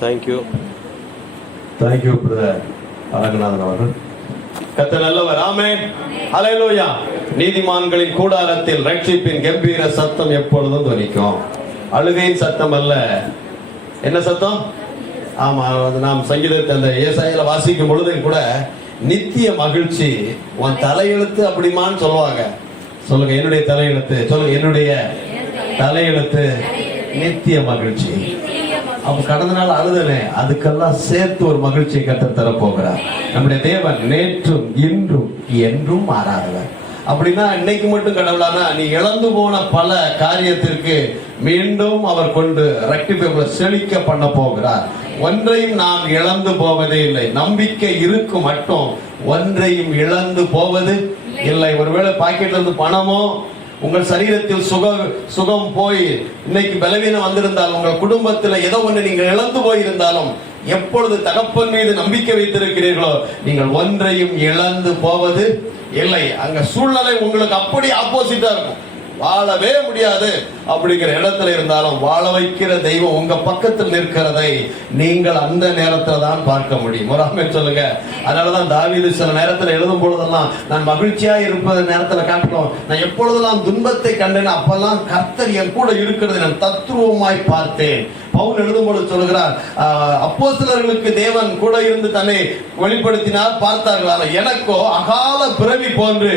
Thank you brother Aranganathan அவர்கள். கர்த்தர் நல்லவர். ஆமென். ஹல்லேலூயா. நீதிமான்களின் கூடாரத்தில் ரட்சிப்பின் கம்பீர சத்தம் எப்பொழுதும் துணிக்கும். அழுகையின் சத்தம் அல்ல. என்ன சத்தம்? ஆமா, நாம் சங்கீதத்தை அந்த ஏசாயால வாசிக்கும் பொழுதும் கூட நித்திய மகிழ்ச்சி உன் தலையெழுத்து அப்படிமான்னு சொல்லுவாங்க. சொல்லுங்க, என்னுடைய தலையெழுத்து. சொல்லுங்க, என்னுடைய தலையெழுத்து நித்திய மகிழ்ச்சி. அப்ப கடந்த நாள் அழுதனே, அதுக்கெல்லாம் சேர்த்து ஒரு மகிழ்ச்சியை கர்த்தர் தர போகிறார். நம்முடைய தேவன் நேற்றும் இன்றும் என்றும் மாறாதவர். அப்படின்னா இன்னைக்கு மட்டும் கடவுளானா, நீ இழந்து போன பல காரியத்திற்கு மீண்டும் அவர் கொண்டு ரெக்டிஃபை செழிக்க பண்ண போகிறார். ஒன்றையும் நாம் இழந்து போவதே இல்லை. நம்பிக்கை இருக்கு மட்டும் ஒன்றையும் இழந்து போவது இல்லை. ஒருவேளை பாக்கெட்ல இருந்து பணமோ, உங்கள் சரீரத்தில் சுகம் போய் இன்னைக்கு பலவீனம் வந்திருந்தாலும், உங்கள் குடும்பத்தில் ஏதோ ஒன்று நீங்கள் இழந்து போயிருந்தாலும், எப்பொழுது தகப்பன் மீது நம்பிக்கை வைத்திருக்கிறீர்களோ நீங்கள் ஒன்றையும் இழந்து போவது இல்லை. அங்க சூழ்நிலை உங்களுக்கு அப்படி ஆப்போசிட்டா இருக்கும். வாழவே முடியாது அப்படிங்கிற இடத்துல இருந்தாலும் வாழ வைக்கிற தெய்வம் உங்க பக்கத்தில் நிற்கிறதை நீங்கள் அந்த நேரத்துல தான் பார்க்க முடியும். ஒரு ஆமென் சொல்லுங்க. அதனாலதான் தாவீது சில நேரத்துல எழுதும் பொழுதெல்லாம், நான் மகிழ்ச்சியா இருப்பது நேரத்துல காட்டணும், நான் எப்பொழுதெல்லாம் துன்பத்தை கண்டேன் அப்பெல்லாம் கர்த்தர் என் கூட இருக்கிறது நான் தத்ரூபமாய் பார்த்தேன். பவுல் எழுதும் பொழுது சொல்கிறார், அப்போஸ்தலர்களுக்கு தேவன் கூட இருந்து தன்னை வெளிப்படுத்தினார், பார்த்தார்கள். எனக்கோ அகால பிறவி போன்று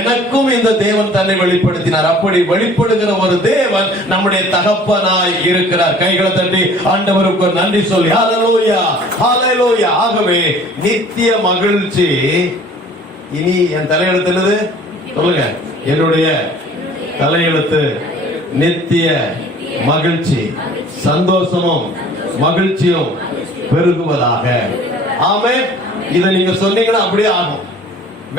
எனக்கும் இந்த தேவன் தன்னை வெளிப்படுத்தினார். அப்படி வெளிப்படுகிற ஒரு தேவன் நம்முடைய தகப்பனாய் இருக்கிறார். கைகளை தட்டி ஆண்டவருக்கு நன்றி சொல்லி ஹல்லேலூயா, ஹல்லேலூயா. ஆகவே நித்திய மகிழ்ச்சி. இனி என் தலையெழுத்து என்னது? சொல்லுங்க, என்னுடைய தலையெழுத்து நித்திய மகிழ்ச்சி, சந்தோஷமும் மகிழ்ச்சியும் பெருகுவதாக. ஆமென். இதை நீங்க சொன்னீங்கன்னா அப்படியே ஆகும்.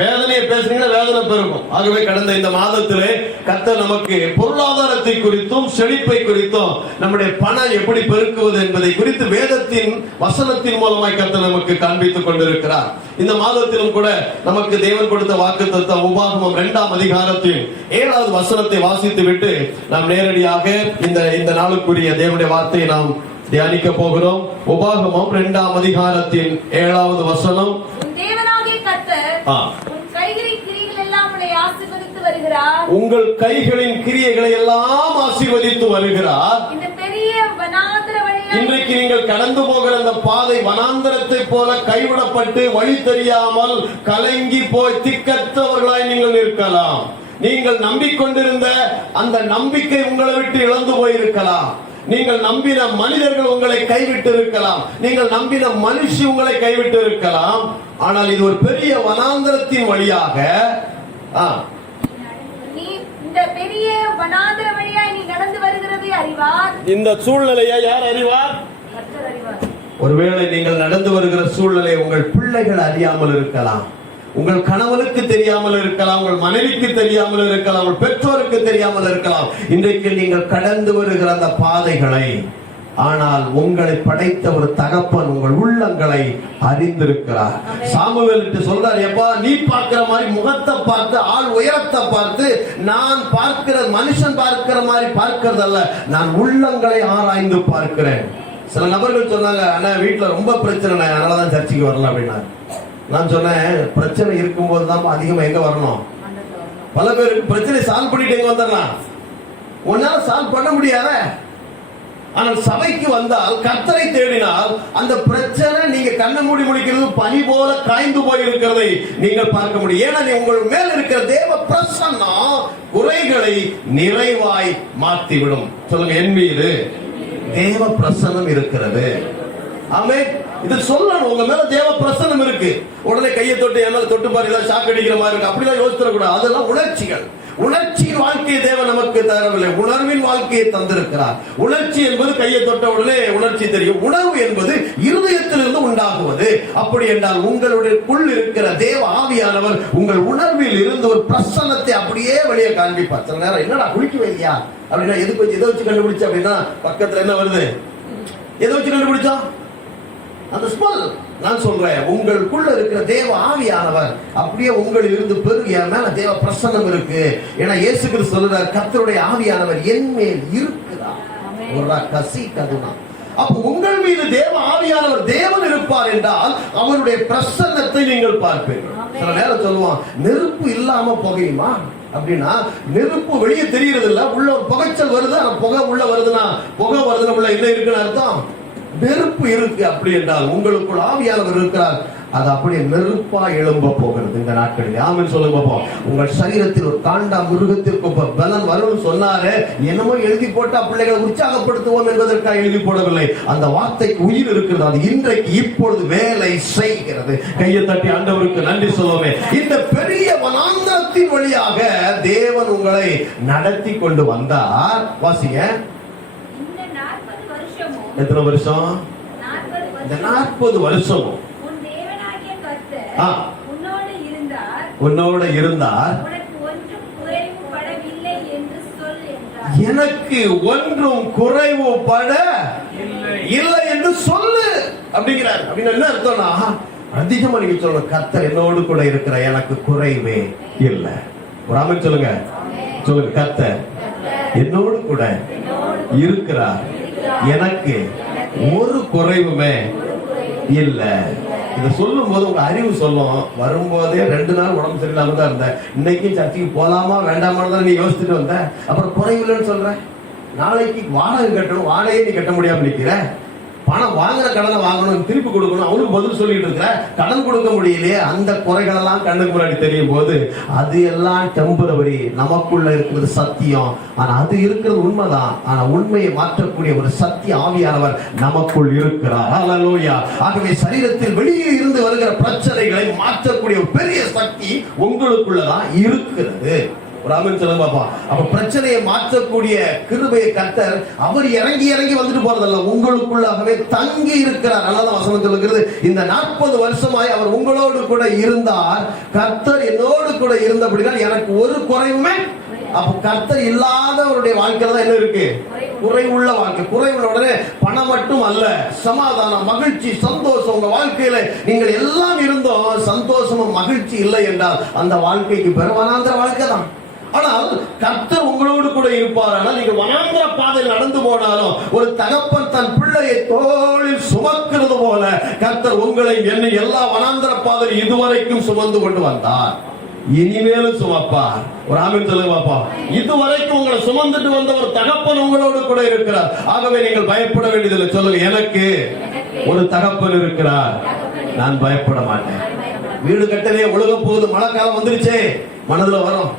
வேதனையை பேசுனீங்கன்னா வேதனை பெருகும். ஆகவே கடந்த இந்த மாதத்திலே கர்த்தர் நமக்கு பொருளாதாரத்தை குறித்தும் செழிப்பை குறித்தும் நம்முடைய பணம் எப்படி பெருக்குவது என்பதை குறித்து வேதத்தின் வசனத்தின் மூலமாய் கர்த்தர் நமக்கு காண்பித்துக் கொண்டிருக்கிறார். இந்த மாதத்திலும் கூட நமக்கு தேவன் கொடுத்த வாக்குத்தத்தம் உபாகமம் 2ஆம் அதிகாரத்தில் 7வது வசனத்தை வாசித்து விட்டு நாம் நேரடியாக இந்த நாளுக்குரிய தேவனுடைய வார்த்தையை நாம் தியானிக்க போகிறோம். உபாகமம் 2ஆம் அதிகாரத்தின் 7வது வசனம். உங்கள் கைகளின் கிரியைகளை எல்லாம் ஆசீர்வதித்து வருகிறார். இன்றைக்கு நீங்கள் கடந்து போகிற அந்த பாதை வனாந்தரத்தை போல கைவிடப்பட்டு வழி தெரியாமல் கலங்கி போய் திக்கற்றவர்களாய் நீங்கள் இருக்கலாம். நீங்கள் நம்பிக்கொண்டிருந்த அந்த நம்பிக்கை உங்களை விட்டு இழந்து போயிருக்கலாம். நீங்கள் நம்பின மனிதர்கள் உங்களை கைவிட்டு இருக்கலாம். நீங்கள் நம்பின மனுஷி உங்களை கைவிட்டு இருக்கலாம். ஆனால் இது ஒரு பெரிய வனாந்தரத்தின் வழியாக, இந்த சூழ்நிலையை யார் அறிவார்? ஒருவேளை நீங்கள் நடந்து வருகிற சூழ்நிலை உங்கள் பிள்ளைகள் அறியாமல் இருக்கலாம், உங்கள் கணவனுக்கு தெரியாமல் இருக்கலாம், உங்கள் மனைவிக்கு தெரியாமல் இருக்கலாம், உங்கள் பெற்றோருக்கு தெரியாமல் இருக்கலாம். இன்றைக்கு நீங்கள் கடந்து வருகிற அந்த பாதைகளை, ஆனால் உங்களை படைத்த ஒரு தகப்பன் உங்கள் உள்ளங்களை அறிந்திருக்கிறார். சாமுவேல் சொல்றார், எப்பா நீ பார்க்கிற மாதிரி முகத்தை பார்த்து, ஆள் உயரத்தை பார்த்து, நான் பார்க்கிற மனுஷன் பார்க்கிற மாதிரி பார்க்கிறதல்ல, நான் உள்ளங்களை ஆராய்ந்து பார்க்கிறேன். சில நபர்கள் சொன்னாங்க, அண்ணா வீட்டுல ரொம்ப பிரச்சனை, அதனாலதான் சர்ச்சைக்கு வரலாம் அப்படின்னா. நான் சொன்னேன், பிரச்சனை இருக்கும்போது தான் அதிகமா எங்க வரணும். பல பேருக்கு பிரச்சனை சால்வ் பண்ணிட்டு எங்க வந்துடலாம், உன்னால சால்வ் பண்ண முடியாத. ஆனால் சபைக்கு வந்தால், கர்த்தரை தேடினால், அந்த பிரச்சனை நீங்க கண்ணை மூடி முடிக்கிறது பனி போல காய்ந்து போய் இருக்கிறதை நீங்கள் பார்க்க முடியும். ஏன்னா உங்கள் மேல் இருக்கிற தேவ பிரசன்னம் குறைகளை நிறைவாய் மாற்றிவிடும். சொல்லுங்க, என் மீது தேவ பிரசன்னம் இருக்கிறது. ஆமென். இது சொல்லணும், உங்க மேல தேவ பிரசன்னம் இருக்கு. உடனே கையை தொட்டு என் மேல தொட்டு பாரு, ஏதாவது ஷாக் அடிக்கிற மாதிரி இருக்கு, அப்படிலாம் யோசிச்சிடக்கூடாது. அதெல்லாம் உணர்ச்சிகள். உணர்ச்சியின் வாழ்க்கையை தேவன் நமக்கு தரவில்லை, உணர்வின் வாழ்க்கையை தந்திருக்கிறார். உணர்ச்சி என்பது கையை தொட்ட உடனே உணர்ச்சி தெரியும். உணர்வு என்பது இருதயத்திலிருந்து உண்டாகுவது. அப்படி என்றால் உங்களுடைய உள் இருக்கிற தேவ ஆவியானவர் உங்கள் உணர்வில் இருந்து ஒரு பிரசன்னத்தை அப்படியே வெளியே காண்பிப்பார். சில நேரம் என்னடா குளிக்க வையா அப்படின்னா, எதை வச்சு கண்டுபிடிச்ச அப்படின்னா, பக்கத்துல என்ன வருது, எதை வச்சு கண்டுபிடிச்சா? அந்த ஸ்மெல். நான் சொல்றேன், உங்களுக்குள்ள இருக்கிற தேவ ஆவியானவர் அப்படியே உங்களில் இருந்து பெருகிய மேல தேவ பிரசன்னம் இருக்கு. ஏன்னா இயேசு கிறிஸ்து சொல்றார், கர்த்தருடைய ஆவியானவர் என் மேல் இருக்கிறார். ஒரு கசி கதுனா. அப்ப உங்கள் மீது தேவ ஆவியானவர் தேவன் இருப்பார் என்றால் அவருடைய பிரசன்னத்தை நீங்கள் பார்ப்பீர்கள். சில நேரம் சொல்லுவான், நெருப்பு இல்லாம புகையுமா அப்படின்னா, நெருப்பு வெளியே தெரியறது இல்ல, உள்ள ஒரு புகைச்சல் வருது, புகை உள்ள வருதுன்னா, புகை வருதுன்னா உள்ள என்ன இருக்குன்னு அர்த்தம், நெருப்பு இருக்கு. அப்படி என்றால் உங்களுக்குள் ஆவியானவர் இருக்கிறார், அது அப்படியே நெருப்பா எழும்ப போகிறது இந்த நாட்களில். ஆமென் சொல்லுங்க பாப்போம். உங்கள் சரீரத்தில் ஒரு காண்டா மிருகத்திற்கு பலன் வரும்னு சொன்னாரு, என்னமோ எழுதி போட்டா பிள்ளைகளை உற்சாகப்படுத்துவோம் என்பதற்காக எழுதி போடவில்லை. அந்த வார்த்தைக்கு உயிர் இருக்கிறது, அது இன்றைக்கு இப்பொழுது வேலை செய்கிறது. கையை தட்டி ஆண்டவருக்கு நன்றி சொல்லுவோமே. இந்த பெரிய வனாந்தரத்தின் வழியாக தேவன் உங்களை நடத்தி கொண்டு வந்தார். வாசிங்க. எத்தனை வருஷம்? இந்த 40 வருஷம் உன்னோடு இருந்தார், எனக்கு ஒன்றும் குறைவுபட இல்லை என்று சொல்லு அப்படிங்கிறார். அப்படின்னு என்ன அர்த்தம்னா, அதிகமா நீங்க சொல்லணும், கர்த்தர் என்னோடு கூட இருக்கிற, எனக்கு குறைவே இல்லை. ஒரு ஆமென் சொல்லுங்க. சொல்லுங்க, கர்த்தர் என்னோடு கூட இருக்கிறார், எனக்கு ஒரு குறைவுமே இல்லை. இதை சொல்லும் போது உங்க அறிவு சொல்லும், வரும்போதே 2 நாள் உடம்பு சரியில்லாம தான் இருந்த, இன்னைக்கு சர்ச்சைக்கு போலாமா வேண்டாமான்னு தான் நீ யோசிச்சுட்டு வந்த, அப்புறம் குறைவில்லைன்னு சொல்ற. நாளைக்கு வாடகை கட்டணும், வாடகையை நீ கட்ட முடியாம நிக்கிற, பணம் வாங்குற கடனை வாங்கணும், திருப்பி கொடுக்கணும், அவனுக்கு பதில் சொல்லிட்டு இருக்கிற, கடன் கொடுக்க முடியலையே. அந்த குறைகள் எல்லாம் கண்ணுக்கு முன்னாடி தெரியும் போது அது எல்லாம் டெம்பரவரி. நமக்குள்ள இருக்கிறது சத்தியம், ஆனா அது இருக்கிறது உண்மைதான். ஆனா உண்மையை மாற்றக்கூடிய ஒரு சத்திய ஆவியானவர் நமக்குள் இருக்கிறார். ஹல்லேலூயா. ஆகவே சரீரத்தில் வெளியே இருந்து வருகிற பிரச்சனைகளை மாற்றக்கூடிய ஒரு பெரிய சக்தி உங்களுக்குள்ளதான் இருக்கிறது. ஒரு ஆமென் சொல்லுங்க பாப்பா. அப்ப பிரச்சனையை மாற்றக்கூடிய கிருபையை கர்த்தர் அவர் இறங்கி வந்துட்டு போறதல்ல, உங்களுக்குள்ளாகவே தங்கி இருக்கிறார். நல்லதான் வசனம் சொல்லுகிறது, இந்த 40 வருஷமாய் அவர் உங்களோடு கூட இருந்தார், கர்த்தர் என்னோடு கூட இருந்தபடிதான் எனக்கு ஒரு குறைவுமே. அப்ப கர்த்தர் இல்லாதவருடைய வாழ்க்கையில தான் என்ன இருக்கு? குறைவுள்ள வாழ்க்கை. குறைவுள்ள உடனே பணம் மட்டும் அல்ல, சமாதானம், மகிழ்ச்சி, சந்தோஷம். உங்க வாழ்க்கையில நீங்கள் எல்லாம் இருந்தோம், சந்தோஷமும் மகிழ்ச்சி இல்லை என்றால் அந்த வாழ்க்கைக்கு பெரு வனாந்திர வாழ்க்கை தான். ஆனால் கர்த்தர் உங்களோடு கூட இருப்பார். ஆனால் நீங்கள் வனாந்திர பாதையில் நடந்து போனாலும், ஒரு தகப்பன் தன் பிள்ளையை தோளில் சுமக்கிறது போல கர்த்தர் உங்களை என்னை எல்லா வனாந்திர பாதையில் இதுவரைக்கும் சுமந்து கொண்டு வந்தார், இனிமேலும் சுமப்பார். ஒரு ஆமென் சொல்லுங்க பாப்பா. இதுவரைக்கும் உங்களை சுமந்துட்டு வந்த ஒரு தகப்பன் உங்களோடு கூட இருக்கிறார். ஆகவே நீங்கள் பயப்பட வேண்டியதில்லை. சொல்லுங்க, எனக்கு ஒரு தகப்பன் இருக்கிறார், நான் பயப்பட மாட்டேன். வீடு கட்டலே ஒழுக போகுது, மழை காலம் வந்துருச்சே, மனதுல வரும்,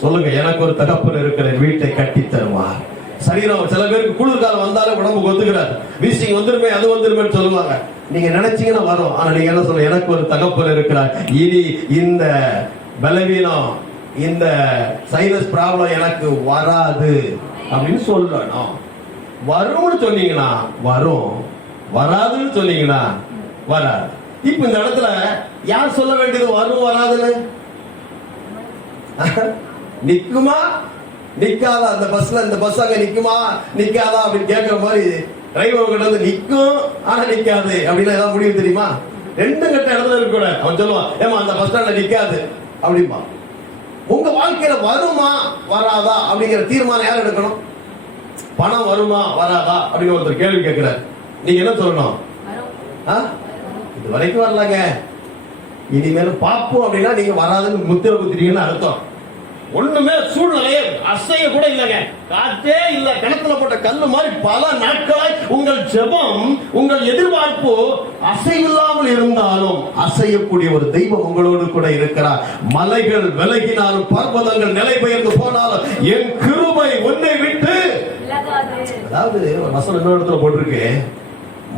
சொல்லுங்க, எனக்கு ஒரு தகப்பன் இருக்கிற, வீட்டை கட்டி தருவார். சரீரம் சில பேருக்கு குளிர்காலம் வந்தாலே உடம்பு ஒத்துக்கிறார், வீசிங் வந்துருமே அது வந்துருமே சொல்லுவாங்க. நீங்க நினைச்சீங்கன்னா வரும். ஆனா நீங்க என்ன சொல்ல, எனக்கு ஒரு தகப்பன் இருக்கிறார், இனி இந்த பலவீனம், இந்த சைனஸ் ப்ராப்ளம் எனக்கு வராது அப்படின்னு சொல்லணும். வரும்னு சொன்னீங்கன்னா வரும், வராதுன்னு சொன்னீங்கன்னா வராது. இப்ப இந்த இடத்துல யார் சொல்ல வேண்டியது வரும் வராதுன்னு? நிக்குமா நிக்காதா? அந்த பஸ்ல இந்த பஸ் அங்க நிக்குமா நிக்காதா அப்படின்னு கேட்கிற மாதிரி டிரைவர் கிட்ட வந்து நிக்கும் ஆனா நிக்காது அப்படின்னு ஏதாவது முடிவு தெரியுமா? 2 கட்ட இடத்துல இருக்க கூட அவன் சொல்லுவான், ஏமா அந்த பஸ் ஸ்டாண்ட்ல நிக்காது அப்படிமா. உங்க வாழ்க்கையில வருமா வராதா அப்படிங்கிற தீர்மானம் யார் எடுக்கணும்? பணம் வருமா வராதா அப்படின்னு ஒருத்தர் கேள்வி கேட்கிறார், நீங்க என்ன சொல்லணும்? இது வரைக்கும் வரலங்க, இனிமேலும் பாப்போம் அப்படின்னா நீங்க வராதுன்னு முத்திர குத்திட்டீங்கன்னு அர்த்தம். ஒண்ணுமே சூழ்நிலையே அசைய கூட இல்லைங்க, காத்தே இல்ல, கிணத்துல போட்ட கல்லு மாதிரி பல நாட்களாய் உங்கள் ஜெபம், உங்கள் எதிர்பார்ப்பு அசைவில்லாமல் இருந்தாலும் அசையக்கூடிய ஒரு தெய்வம் உங்களோடு கூட இருக்கிறார். மலைகள் விலகினாலும் பர்வதங்கள் நிலை பெயர்ந்து போனாலும் என் கிருபை உன்னை விட்டு. அதாவது ஒரு வசனம் இன்னொரு இடத்துல போட்டிருக்கு,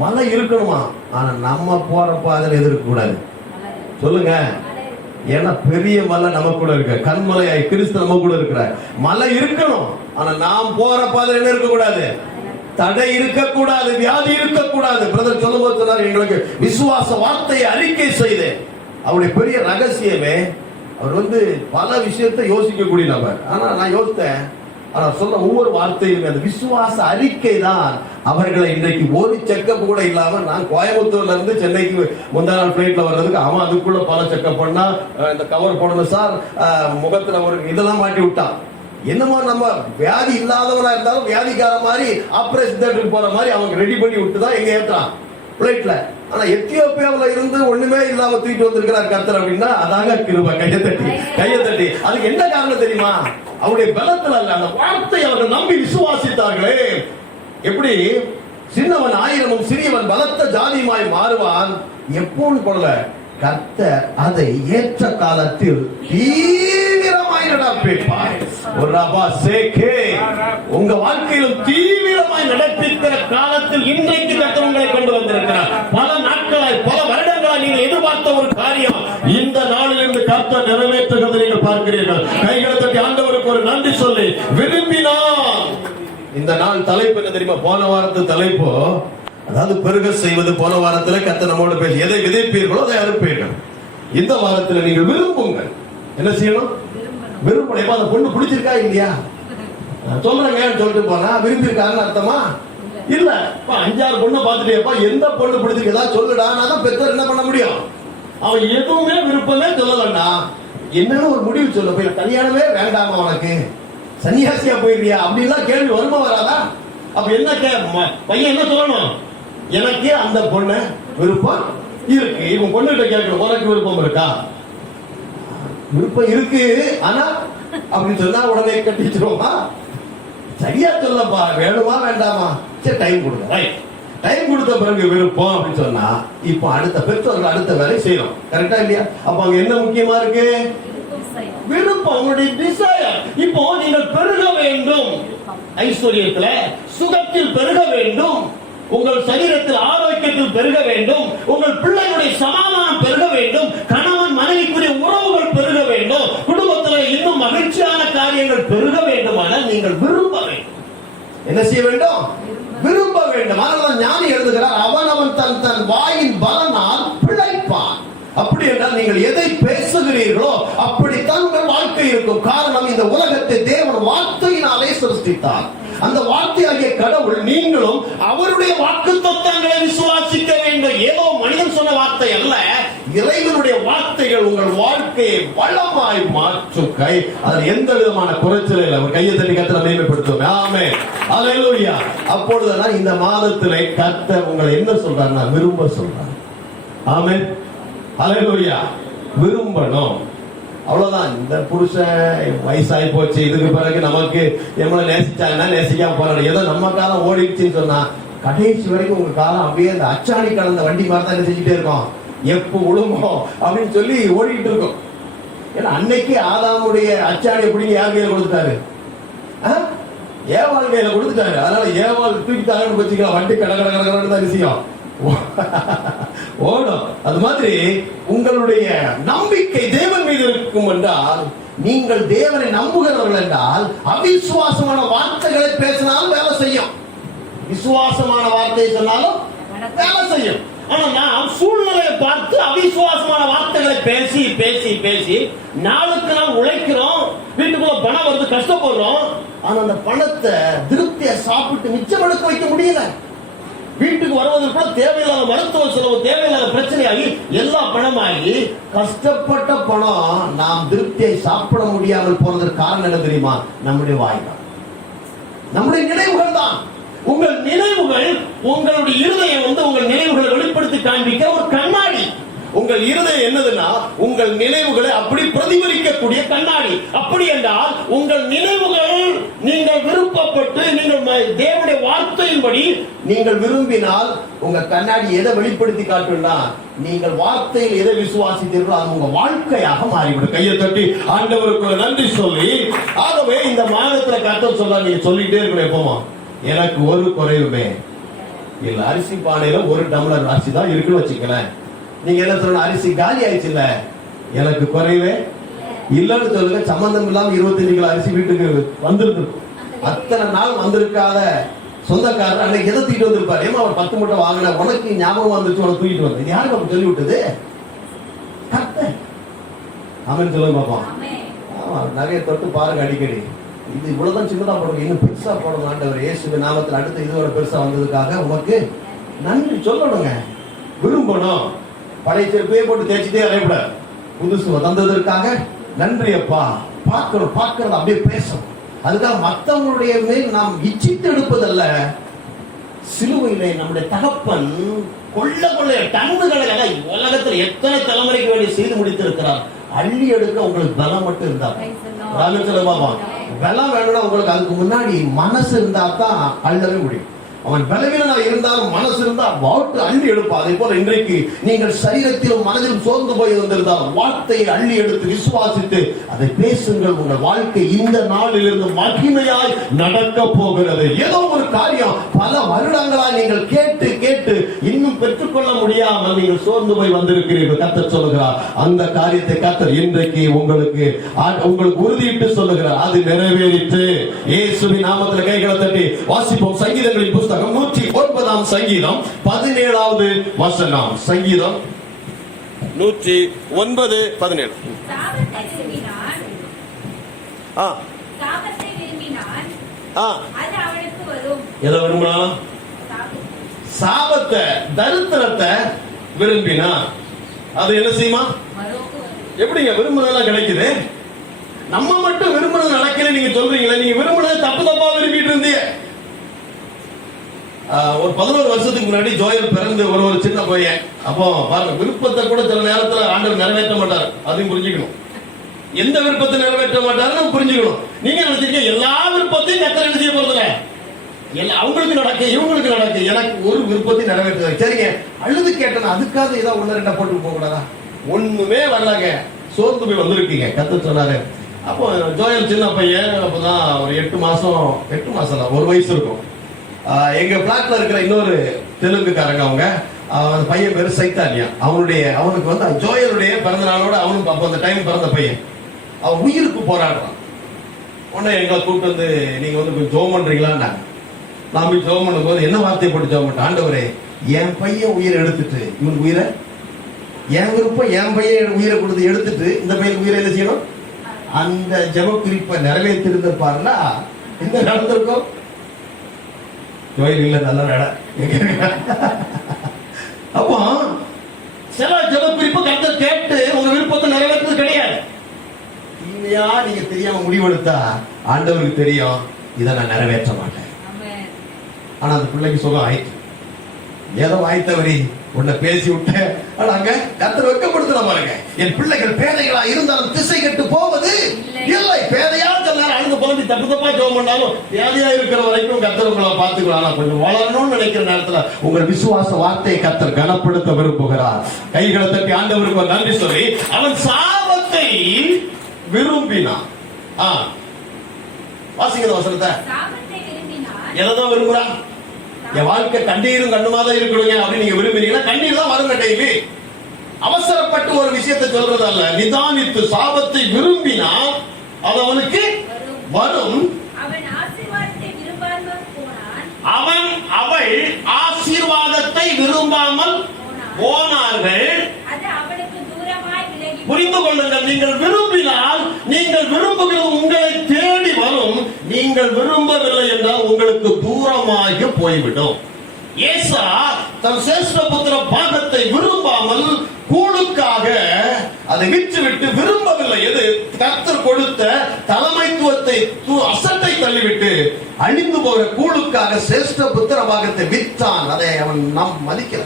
மலை இருக்கணுமா, ஆனா நம்ம போற பாதையில எது இருக்க கூடாது. சொல்லுங்க, ஏன்னா பெரிய மலை நம்ம கூட இருக்க, கண்மலையாய் கிறிஸ்து நம்ம கூட இருக்கிற. மலை இருக்கணும், ஆனா நாம் போற பாதையில என்ன இருக்க கூடாது? தடை இருக்கக்கூடாது, வியாதி இருக்கக்கூடாது. பிரதர் சொல்லும் போது சொன்னார், எங்களுக்கு விசுவாச வார்த்தையை அறிக்கை செய்து. அவருடைய பெரிய ரகசியமே, அவர் பல விஷயத்தை யோசிக்கக்கூடிய நபர். ஆனா நான் யோசித்தேன், ஆனா சொல்ற ஒவ்வொரு வார்த்தையும் அந்த விசுவாச அறிக்கை தான் அவர்களை இன்றைக்கு ஒரு செக்கப் கூட இல்லாம, நான் கோயம்புத்தூர்ல இருந்து சென்னைக்கு முந்தா நாள் பிளைட்ல வர்றதுக்கு அவன் அதுக்குள்ள பல செக்கப் பண்ணா, இந்த கவர் போடணும் சார், முகத்துல ஒரு இதெல்லாம் மாட்டி விட்டான். என்னமோ நம்ம வியாதி இல்லாதவனா இருந்தாலும் வியாதிக்கார மாதிரி ஆபரேஷன் தியேட்டருக்கு போற மாதிரி அவங்க ரெடி பண்ணி விட்டு தான் எங்க ஏத்துறான் பிளைட்ல. ஆனா எத்தியோப்பியாவில் இருந்து ஒண்ணுமே இல்லாம தூக்கிட்டு வந்திருக்கிறார் கர்த்தர் அப்படின்னா அதாங்க கிருபை. கையை தட்டி அதுக்கு என்ன காரணம் தெரியுமா? அவருடைய பலத்துல அல்ல, அந்த வார்த்தை அவர்கள் நம்பி விசுவாசித்தார்களே. எப்படி சின்னவன் ஆயிரமும் சிறியவன் பலத்த ஜாதியுமாய் மாறுவான் எப்போன்னு போல கர்த்தர் அதை ஏற்ற காலத்தில் தீவிரமாய் நடப்பிப்பார். உங்க வாழ்க்கையிலும் தீவிரமாய் நடப்பிக்கிற காலத்தில் இன்றைக்கு கர்த்தர் உங்களை கொண்டு வந்திருக்கிறார். பல நாட்களாய் பல வருடங்களாய் நீங்கள் எதிர்பார்த்த ஒரு காரியம் இந்த நாளிலிருந்து கர்த்தர் நிறைவேற்றுகிறதை நீங்கள் பார்க்கிறீர்கள். கைகளை தட்டி ஆண்டவருக்கு ஒரு நன்றி சொல்லி விரும்பினார். இந்த நாள் தலைப்பு என்ன தெரியுமா? போன வாரத்து தலைப்பு அதாவது பெருக செய்வது. போன வாரத்தில் கர்த்தர் நம்மோடு பேசி எதை விதைப்பீர்களோ அதை அறுப்பீர்கள். இந்த வாரத்தில் நீங்கள் விரும்புங்கள். என்ன செய்யணும்? விரும்பணும். அந்த பொண்ணு பிடிச்சிருக்கா இல்லையா சொல்றேங்க சொல்லிட்டு போனா விரும்பியிருக்காருன்னு அர்த்தமா? இல்ல. 5-6 பொண்ணை பார்த்துட்டேப்பா, எந்த பொண்ணு பிடிச்சிருக்கா சொல்லுடா. நான் பெற்றோர் என்ன பண்ண முடியும்? அவன் எதுவுமே விருப்பமே சொல்லலண்டா. என்னன்னு ஒரு முடிவு சொல்ல போய் கல்யாணமே வேண்டாமா உனக்கு, சன்னியாசியா போயிருக்கியா அப்படின்லாம் கேள்வி வருமா வராதா? அப்ப என்ன பையன் என்ன சொல்லணும்? எனக்கு அந்த பொண்ணு விருப்பம் இருக்கு. இவன் பொண்ணுகிட்ட கேட்கணும், உனக்கு விருப்பம் இருக்கா? விருப்பம் இருக்கு ஆனா அப்படின்னு சொன்னா உடனே கட்டிச்சிருவோமா? சரியா சொல்லப்பா, வேணுமா வேண்டாமா? சரி டைம் கொடுங்க. டைம் கொடுத்த பிறகு விருப்பம் அப்படின்னு சொன்னா இப்ப அடுத்த பெற்றோர்கள் அடுத்த வேலை செய்யணும். கரெக்டா இல்லையா? அப்ப அங்க என்ன முக்கியமா இருக்கு? விருப்பம், உங்களுடைய டிசைர். இப்போ நீங்கள் பெருக வேண்டும், ஐஸ்வர்யத்துல சுகத்தில் பெருக வேண்டும், உங்கள் சரீரத்தில் ஆரோக்கியத்தில் பெருக வேண்டும், உங்கள் பிள்ளைகளுடைய சமாதானம் பெருக வேண்டும், கணவன் மனைவிக்குரிய உறவுகள் பெருக வேண்டும், குடும்பத்தில் இன்னும் மகிழ்ச்சியான காரியங்கள் பெருக வேண்டுமானால் நீங்கள் விரும்ப வேண்டும். என்ன செய்ய வேண்டும்? விரும்ப வேண்டும். அதனால ஞானி எழுதுகிறார், அவன் தன் தன் வாயின் பலனால் பிழைப்பான். அப்படி என்றால் நீங்கள் எதை பேசுகிறீர்களோ அப்படித்தான் உங்கள் வாழ்க்கை இருக்கும். காரணம், இந்த உலகத்தை தேவன் வார்த்தையினாலே சிருஷ்டித்தார். அந்த வார்த்தையாகிய கடவுள் நீங்களும் அவருடைய வாக்குத்தத்தங்களை விசுவாசிக்க வேண்டும். ஏதோ மனிதன் சொன்ன வார்த்தை அல்ல, இறைவனுடைய வார்த்தைகள் உங்கள் வாழ்க்கையை வளமாய் மாற்றும். அதில் எந்த விதமான குறைச்சல் இல்லை. ஒரு கையை தட்டி கர்த்தரை மேன்மைப்படுத்துவோம். ஆமென், அல்லேலூயா. அப்பொழுதுதான் இந்த மாதத்திலே கர்த்தர் உங்களை என்ன சொல்றாருன்னா விரும்ப சொல்றார். ஆமென், அல்லேலூயா. விரும்பணும், அவ்வளவுதான். இந்த புருஷன் வயசாகி போச்சு, இதுக்கு பிறகு நமக்கு எவ்வளவு நேசிச்சாங்கன்னா நேசிக்காம போறாங்க. ஏதோ நம்ம காலம் ஓடிடுச்சுன்னு சொன்னா கடைசி வரைக்கும் உங்க காலம் அப்படியே அந்த அச்சாணி கலந்த வண்டி மாதிரி தான் செஞ்சுட்டே இருக்கோம். எப்போ விழுமோ அப்படின்னு சொல்லி ஓடிட்டு இருக்கோம். ஏன்னா அன்னைக்கு ஆதாமுடைய அச்சாணி எப்படி யார் கையில கொடுத்துட்டாரு? ஏவாள் கையில கொடுத்துட்டாரு. அதனால ஏவாள் தூக்கிட்டாங்கன்னு வச்சுக்கலாம், வண்டி கடகடகடன்னு தான் விஷயம் ஓடும். அது மாதிரி உங்களுடைய நம்பிக்கை தேவன் மீது இருக்கும் என்றால், நீங்கள் தேவனை நம்புகிறவர்கள் என்றால் அவிசுவாசமான வார்த்தைகளை பேசினாலும் வேலை செய்யும், விசுவாசமான வார்த்தையை சொன்னாலும் வேலை செய்யும். ஆனா நாம் சூழ்நிலையை பார்த்து அவிசுவாசமான வார்த்தைகளை பேசி பேசி பேசி நாளுக்கு நாள் உழைக்கிறோம், வீட்டுக்குள்ள பணம் வருது, கஷ்டப்படுறோம். ஆனா அந்த பணத்தை திருப்தியை சாப்பிட்டு மிச்சம் எடுக்க வைக்க முடியல. வீட்டுக்கு வருவதற்கு தேவையில்லாத மருத்துவ செலவு, தேவையில்லாத பிரச்சனையாகி எல்லா பணமாகி கஷ்டப்பட்ட பணம் நாம் திருப்தியை சாப்பிட முடியாமல் போனதற்கு காரணம் என்ன தெரியுமா? நம்முடைய வாய் தான், நம்முடைய நினைவுகள் தான். உங்கள் நினைவுகள், உங்களுடைய இருதயம் உங்கள் நினைவுகளை வெளிப்படுத்தி காண்பிக்க ஒரு கண்ணாடி. உங்கள் இருதயம் என்னதுன்னா உங்கள் நினைவுகளை அப்படி பிரதிபலிக்கக்கூடிய கண்ணாடி. அப்படி என்றால் உங்கள் நினைவுகள் நீங்கள் விருப்பப்பட்டு நீங்கள் தேவனுடைய வார்த்தையின்படி நீங்கள் விரும்பினால் உங்க கண்ணாடி எதை வெளிப்படுத்தி காட்டும்னா நீங்கள் வார்த்தையில் எதை விசுவாசித்தீர்களோ அது உங்க வாழ்க்கையாக மாறிவிடும். கையை தட்டி ஆண்டவருக்கு நன்றி சொல்லி, ஆகவே இந்த மாதத்துல கர்த்தர் சொல்ல நீங்க சொல்லிட்டே இருக்கணும் எப்பமா, எனக்கு ஒரு குறைவுமே இல்ல. அரிசி பானையில ஒரு டம்ளர் அரிசி தான் இருக்குன்னு வச்சுக்கலேன். நீங்க என்ன சொல்லணும்? அரிசி காலி ஆயிடுச்சு இல்ல, எனக்கு குறைவே இல்லன்னு சொல்லுங்க. சம்பந்தம் இல்லாம 25 கிலோ அரிசி வீட்டுக்கு வந்திருக்கு. அத்தனை நாள் வந்திருக்காத சொந்தக்காரர் அன்னைக்கு எதை தூக்கிட்டு வந்திருப்பாரு? ஏமா அவர் 10 மூட்டை வாங்கின, உனக்கு ஞாபகம் வந்துச்சு, உனக்கு தூக்கிட்டு வந்து. இது யாருக்கு அப்படி சொல்லி விட்டது? ஆமென் சொல்லுங்க பாப்போம். ஆமா, நிறைய தொட்டு பாருங்க அடிக்கடி. இது இவ்வளவுதான் சின்னதா போடுங்க, இன்னும் பெருசா போடணும் ஆண்டவர் இயேசுவின் நாமத்தில். அடுத்து இதோட பெருசா வந்ததுக்காக உமக்கு நன்றி சொல்லணுங்க. விரும்பணும். பழைய செருப்பே போட்டு தேய்ச்சிட்டே அலையக்கூடாது. புதுசு தந்ததற்காக நன்றி அப்பா. பார்க்கணும், பார்க்கறது அப்படியே பேசணும். அதுக்காக மற்றவங்களுடைய மேல் நாம் இச்சித்து எடுப்பதல்ல. சிலுவையிலே நம்முடைய தகப்பன் கொள்ள டன்னுகளை உலகத்தில் எத்தனை தலைமுறைக்கு வேண்டி செய்து முடித்திருக்கிறார். அள்ளி எடுக்க உங்களுக்கு பலம் மட்டும் இருந்தா, பலம் வேணும்னா உங்களுக்கு அதுக்கு முன்னாடி மனசு இருந்தா தான் அள்ளவே முடியும். அவன் பலவீனனா இருந்தாலும் மனசு இருந்தா வாட்டு அள்ளி எடுப்பான். அதே போல இன்றைக்கு நீங்கள் சரீரத்திலும் மனதிலும் சோர்ந்து போய் வந்திருந்தால் வார்த்தையை அள்ளி எடுத்து விசுவாசித்து அதை பேசுங்கள். உங்கள் வாழ்க்கை இந்த நாளிலிருந்து மகிமையாய் நடக்க போகிறது. ஏதோ ஒரு காரியம் பல வருடங்களாய் நீங்கள் கேட்டு கேட்டு இன்னும் பெற்றுக்கொள்ள முடியாமல் நீங்கள் சோர்ந்து போய் வந்திருக்கிறீர்கள். கர்த்தர் சொல்லுகிறார், அந்த காரியத்தை கர்த்தர் இன்றைக்கு உங்களுக்கு உறுதியிட்டு சொல்லுகிறார், அது நிறைவேறிற்று. இயேசுவின் நாமத்தில் கைகளை தட்டி வாசிப்போம். சங்கீதங்களின் புஸ்தகம் 109 சங்கீதம் 17வது வசனம். சங்கீதம் 109:17. எதை விரும்பினாலும் சாபத்தை தரித்திரத்தை விரும்பினா அது என்ன செய்யுமா? எப்படிங்க விரும்புறதெல்லாம் கிடைக்குது? நம்ம மட்டும் விரும்புறது நடக்கல நீங்க சொல்றீங்களா? நீங்க விரும்புறது தப்பு தப்பா விரும்பிட்டு இருந்தீங்க. ஒரு 11 வருஷத்துக்கு முன்னாடி ஜோயல் பிறந்து ஒரு சின்ன பையன். அப்போ பாருங்க, விருப்பத்தை கூட சில நேரத்தில் ஆண்டவர் நிறைவேற்ற மாட்டார். அதையும் புரிஞ்சுக்கணும். எந்த விருப்பத்தை நிறைவேற்ற மாட்டாருன்னு புரிஞ்சுக்கணும். நீங்க நினைச்சிருக்க எல்லா விருப்பத்தையும் கர்த்தர் என்ன செய்ய போறதில்ல, அவங்களுக்கு நடக்க இவங்களுக்கு நடக்க, எனக்கு ஒரு விருப்பத்தையும் நிறைவேற்ற. சரிங்க, அழுது கேட்டேன், அதுக்காக ஏதாவது ஒண்ணு ரெண்டா போட்டு போக கூடாதா? ஒண்ணுமே வரலங்க, சோர்ந்து போய் வந்திருக்கீங்க. கர்த்தர் சொன்னாரு. அப்போ ஜோயல் சின்ன பையன், அப்பதான் ஒரு 8 மாசம் 1 வயசு இருக்கும். எங்க பிளாட்ல இருக்கிற இன்னொரு தெலுங்குக்காரங்க, அவங்க பையன் பேரு சைத்தானியா. அவனுக்கு வந்து ஜோயலுடைய பிறந்த நாளோட அவனுக்கு அப்போ அந்த டைம் பிறந்த பையன். அவன் உயிருக்கு போராடுறான். உடனே எங்களை கூப்பிட்டு வந்து, நீங்க வந்து கொஞ்சம் ஜோம் பண்றீங்களா? நான் போய் ஜோம் பண்ணும் போது என்ன வார்த்தையை போட்டு ஜோம் பண்ண, ஆண்டவரே என் பையன் உயிரை எடுத்துட்டு, இவனுக்கு உயிரை, என் விருப்பம் என் பையன் உயிரை கொடுத்து எடுத்துட்டு இந்த பையனுக்கு உயிரை என்ன செய்யணும்? அந்த ஜெப குறிப்பை நிறைவேற்றிருந்திருப்பாருன்னா என்ன நடந்திருக்கும்? இல்ல, நல்ல நட. அப்போ சில ஜெப குறிப்பு கர்த்தர் கேட்டு உங்க விருப்பத்தை நிறைவேற்றது கிடையாது. தீமையா நீங்க தெரியாம முடிவெடுத்தா ஆண்டவருக்கு தெரியும், இதை நான் நிறைவேற்ற மாட்டேன். ஆனா அந்த பிள்ளைக்கு சுகம் ஆயிட்டு, ஏதோ ஆயிட்டவரி உன்னை பேசி விட்டேன். அங்க கர்த்தர் வெட்கப்படுத்தல பாருங்க. என் பிள்ளைகள் பேதைகளா இருந்தாலும் திசை கெட்டு போவது இல்லை. பேதையா சொன்னாலும் அழுது புலம்பி தப்பு தப்பா ஜெபம் பண்ணாலும் பேதையா இருக்கிற வரைக்கும் கர்த்தர் உங்களை பார்த்துக்கலாம். கொஞ்சம் வளரணும்னு நினைக்கிற நேரத்துல உங்கள் விசுவாச வார்த்தையை கர்த்தர் கனப்படுத்த விரும்புகிறார். கைகளை தட்டி ஆண்டவருக்கு ஒரு நன்றி சொல்லி, அவன் சாபத்தை விரும்பினான். வாசிக்கிற வசனத்தை எதான் விரும்புறான்? என் வாழ்க்கை கண்ணீரும் கண்ணுமா தான் இருக்கணுங்க அப்படின்னு நீங்க விரும்புறீங்கன்னா கண்ணீர் தான் வருங்க. டெய்லி அவசரப்பட்டு ஒரு விஷயத்தை சொல்றது அல்ல, நிதானித்து சாபத்தை விரும்பினா அது அவனுக்கு வரும். அவள் ஆசீர்வாதத்தை விரும்பாமல் போனார்கள். புரிந்து கொள்ளுங்கள், நீங்கள் விரும்பினால் நீங்கள் விரும்புகிறது உங்களை தேடி வரும். நீங்கள் விரும்பவில்லை என்றால் உங்களுக்கு தூரமாக போய்விடும். ஏசா தன் சேஷ்ட புத்திர பாகத்தை விரும்பாமல் கூழுக்காக அதை விற்றுவிட்டு, விரும்பவில்லை, எது கர்த்தர் கொடுத்த தலைமைத்துவத்தை அசட்டை தள்ளிவிட்டு அழிந்து போகிற கூழுக்காக சேஷ்ட புத்திர பாகத்தை விற்றான். அதை அவன் நாம் மதிக்கல,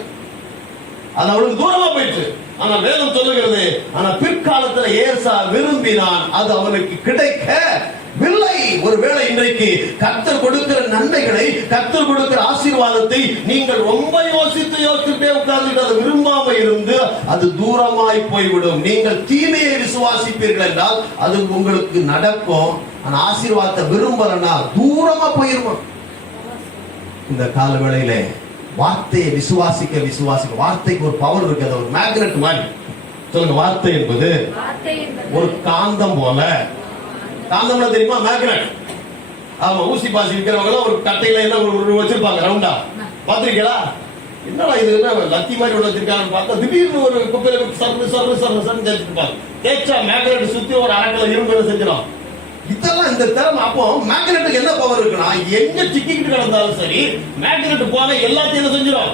அது அவனுக்கு தூரமா போயிட்டு. ஆனா வேதம் சொல்லுகிறது, ஆனா பிற்காலத்துல ஏசா விரும்பினான், அது அவனுக்கு கிடைக்கவில்லை. ஒருவேளை இன்றைக்கு கர்த்தர் கொடுக்கிற நன்மைகளை, கர்த்தர் கொடுக்கிற ஆசீர்வாதத்தை நீங்கள் ரொம்ப யோசித்துட்டே உட்கார்ந்துட்டு அதை விரும்பாம இருந்து அது தூரமாய் போய்விடும். நீங்கள் தீமையை விசுவாசிப்பீர்கள் என்றால் அது உங்களுக்கு நடக்கும். ஆனா ஆசீர்வாதத்தை விரும்பலன்னா தூரமா போயிருவோம். இந்த கால வேளையிலே வார்த்தையை விசுவாசிக்க வார்த்தைக்கு ஒரு பவர் இருக்கு. அது ஒரு மேக்னெட் மாதிரி. சொல்லுங்க, வார்த்தை என்பது ஒரு காந்தம் போல. காந்தம்னா தெரியுமா? மேக்னெட். ஆமா, ஊசி பாசி விற்கிறவங்க ஒரு கட்டையில என்ன ஒரு வச்சிருப்பாங்க ரவுண்டா, பாத்திருக்கீங்களா? என்னடா இது லத்தி மாதிரி உள்ள வச்சிருக்காங்கன்னு பார்த்தா திடீர்னு ஒரு குப்பையில சர்ன்னு தேய்ச்சிருப்பாங்க. தேய்ச்சா மேக்னெட் சுத்தி ஒரு அரைக்கல இரும்பு செஞ்சிடும். இதெல்லாம் இந்த திறமை. அப்போ மேக்னெட்டுக்கு என்ன பவர் இருக்குன்னா, எங்க சிக்கிக்கிட்டு கிடந்தாலும் சரி, மேக்னெட் போன எல்லாத்தையும் என்ன செஞ்சிடும்.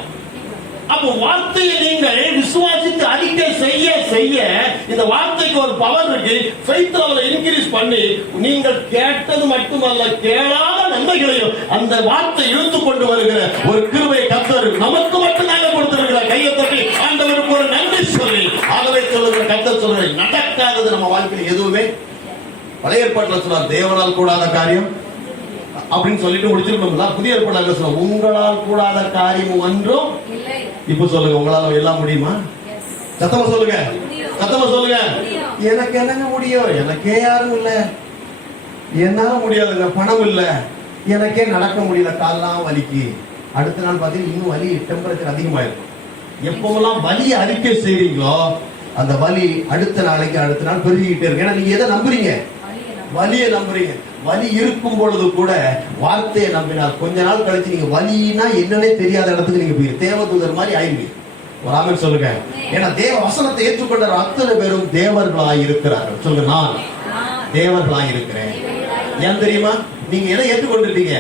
அப்போ வார்த்தையை நீங்கள் விசுவாசித்து அறிக்கை செய்ய செய்ய இந்த வார்த்தைக்கு ஒரு பவர் இருக்கு. ஃபெய்த் லெவலை இன்கிரீஸ் பண்ணி நீங்கள் கேட்டது மட்டுமல்ல, கேளாத நன்மைகளையும் அந்த வார்த்தை இழுத்து கொண்டு வருகிற ஒரு கிருபையை கர்த்தர் நமக்கு மட்டும் நாங்கள் கொடுத்திருக்கிறார். கையை தட்டி ஆண்டவருக்கு ஒரு நன்றி சொல்லி, ஆகவே சொல்லுகிற கர்த்தர் சொல்ற நடக்காதது நம்ம வாழ்க்கையில் எதுவுமே. பழைய ஏற்பாட்டில் சொன்னார் தேவனால் கூடாத காரியம் அப்படின்னு சொல்லிட்டு முடிச்சிருக்கோம்ல. புதிய ஏற்பாடு சொல்ல உங்களால் கூடாத காரியம் ஒன்றும். இப்ப சொல்லுங்க, உங்களால எல்லாம் முடியுமா? சத்தமா சொல்லுங்க, சத்தமா சொல்லுங்க. எனக்கு என்னங்க முடியும்? எனக்கே யாரும் இல்ல, என்னால முடியாதுங்க. பணம் இல்ல, எனக்கே நடக்க முடியல, கால்லாம் வலிக்கு. அடுத்த நாள் பாத்தீங்கன்னா இன்னும் வலி, டெம்பரேச்சர் அதிகமாயிருக்கும். எப்பவெல்லாம் வலியை அறிக்கை செய்றீங்களோ அந்த வலி அடுத்த நாள் பெருகிட்டே இருக்கு. ஏன்னா நீங்க எதை நம்புறீங்க? வலியை நம்புறீங்க. வலி இருக்கும் பொழுது கூட வார்த்தையை நம்பினால் கொஞ்ச நாள் கழிச்சு நீங்க வலினா என்னன்னே தெரியாத இடத்துக்கு நீங்க போய் தேவதூதர் மாதிரி ஆயிடுவீங்க. ஒரு ஆமென் சொல்லுங்க. ஏன்னா தேவ வசனத்தை ஏற்றுக்கொண்ட அத்தனை பேரும் தேவர்களாய் இருக்கிறார்கள். சொல்லுங்க, நான் தேவர்களாய் இருக்கிறேன். ஏன் தெரியுமா? நீங்க எதை ஏற்றுக்கொண்டிருக்கீங்க?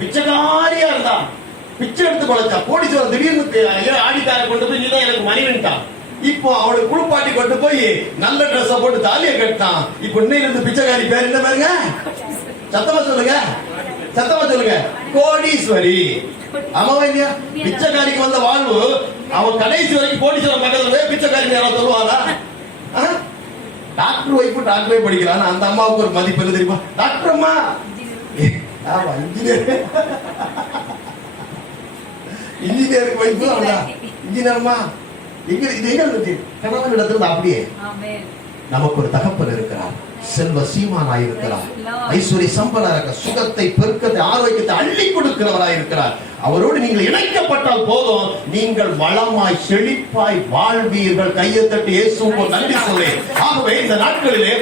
பிச்சைக்காரியா இருந்தா, பிச்சை எடுத்து கொலைச்சா, கோடீஸ்வரர் திடீர்னு ஆடிக்கார கொண்டு போய் நீதான் எனக்கு மனைவிட்டான். இப்போ அவனுக்கு குளிப்பாட்டி கொண்டு போய் நல்ல ட்ரெஸ் போட்டு தாலியை கட்டான். இப்போ இன்னையில இருந்து பிச்சைக்காரி பேர் என்ன பாருங்க? சத்தமா சொல்லுங்க, சத்தமா சொல்லுங்க, கோடீஸ்வரி. ஆமாவா இல்லையா? பிச்சைக்காரிக்கு வந்த வாழ்வு அவன் கடைசி வரைக்கும் கோடீஸ்வரன் பக்கத்துல போய் பிச்சைக்காரி யாராவது சொல்லுவாரா? டாக்டர் ஒய்ஃபு டாக்டரே படிக்கிறான். அந்த அம்மாவுக்கு ஒரு மதிப்பு என்ன தெரியுமா? டாக்டர் அம்மா, ஆமா இன்ஜினியருக்கு ஒய்ஃபு அவனா இன்ஜினியர்மா. கணவன் இடத்துல அப்படியே நமக்கு ஒரு தகப்பன் இருக்கிறார், செல்வ சீமானாய் இருக்கிறார், ஐஸ்வர்ய சம்பளராக சுகத்தை, பெருக்கத்தை, ஆரோக்கியத்தை அள்ளி கொடுக்கிறவராய் இருக்கிறார். அவரோடு நீங்கள் இணைக்கப்பட்டால் போதும், நீங்கள் வளமாய் செழிப்பாய் வாழ்வீர்கள். கையை தட்டி இயேசுவுக்கு நன்றி சொல்லேன். ஆகவே இந்த நாட்களிலே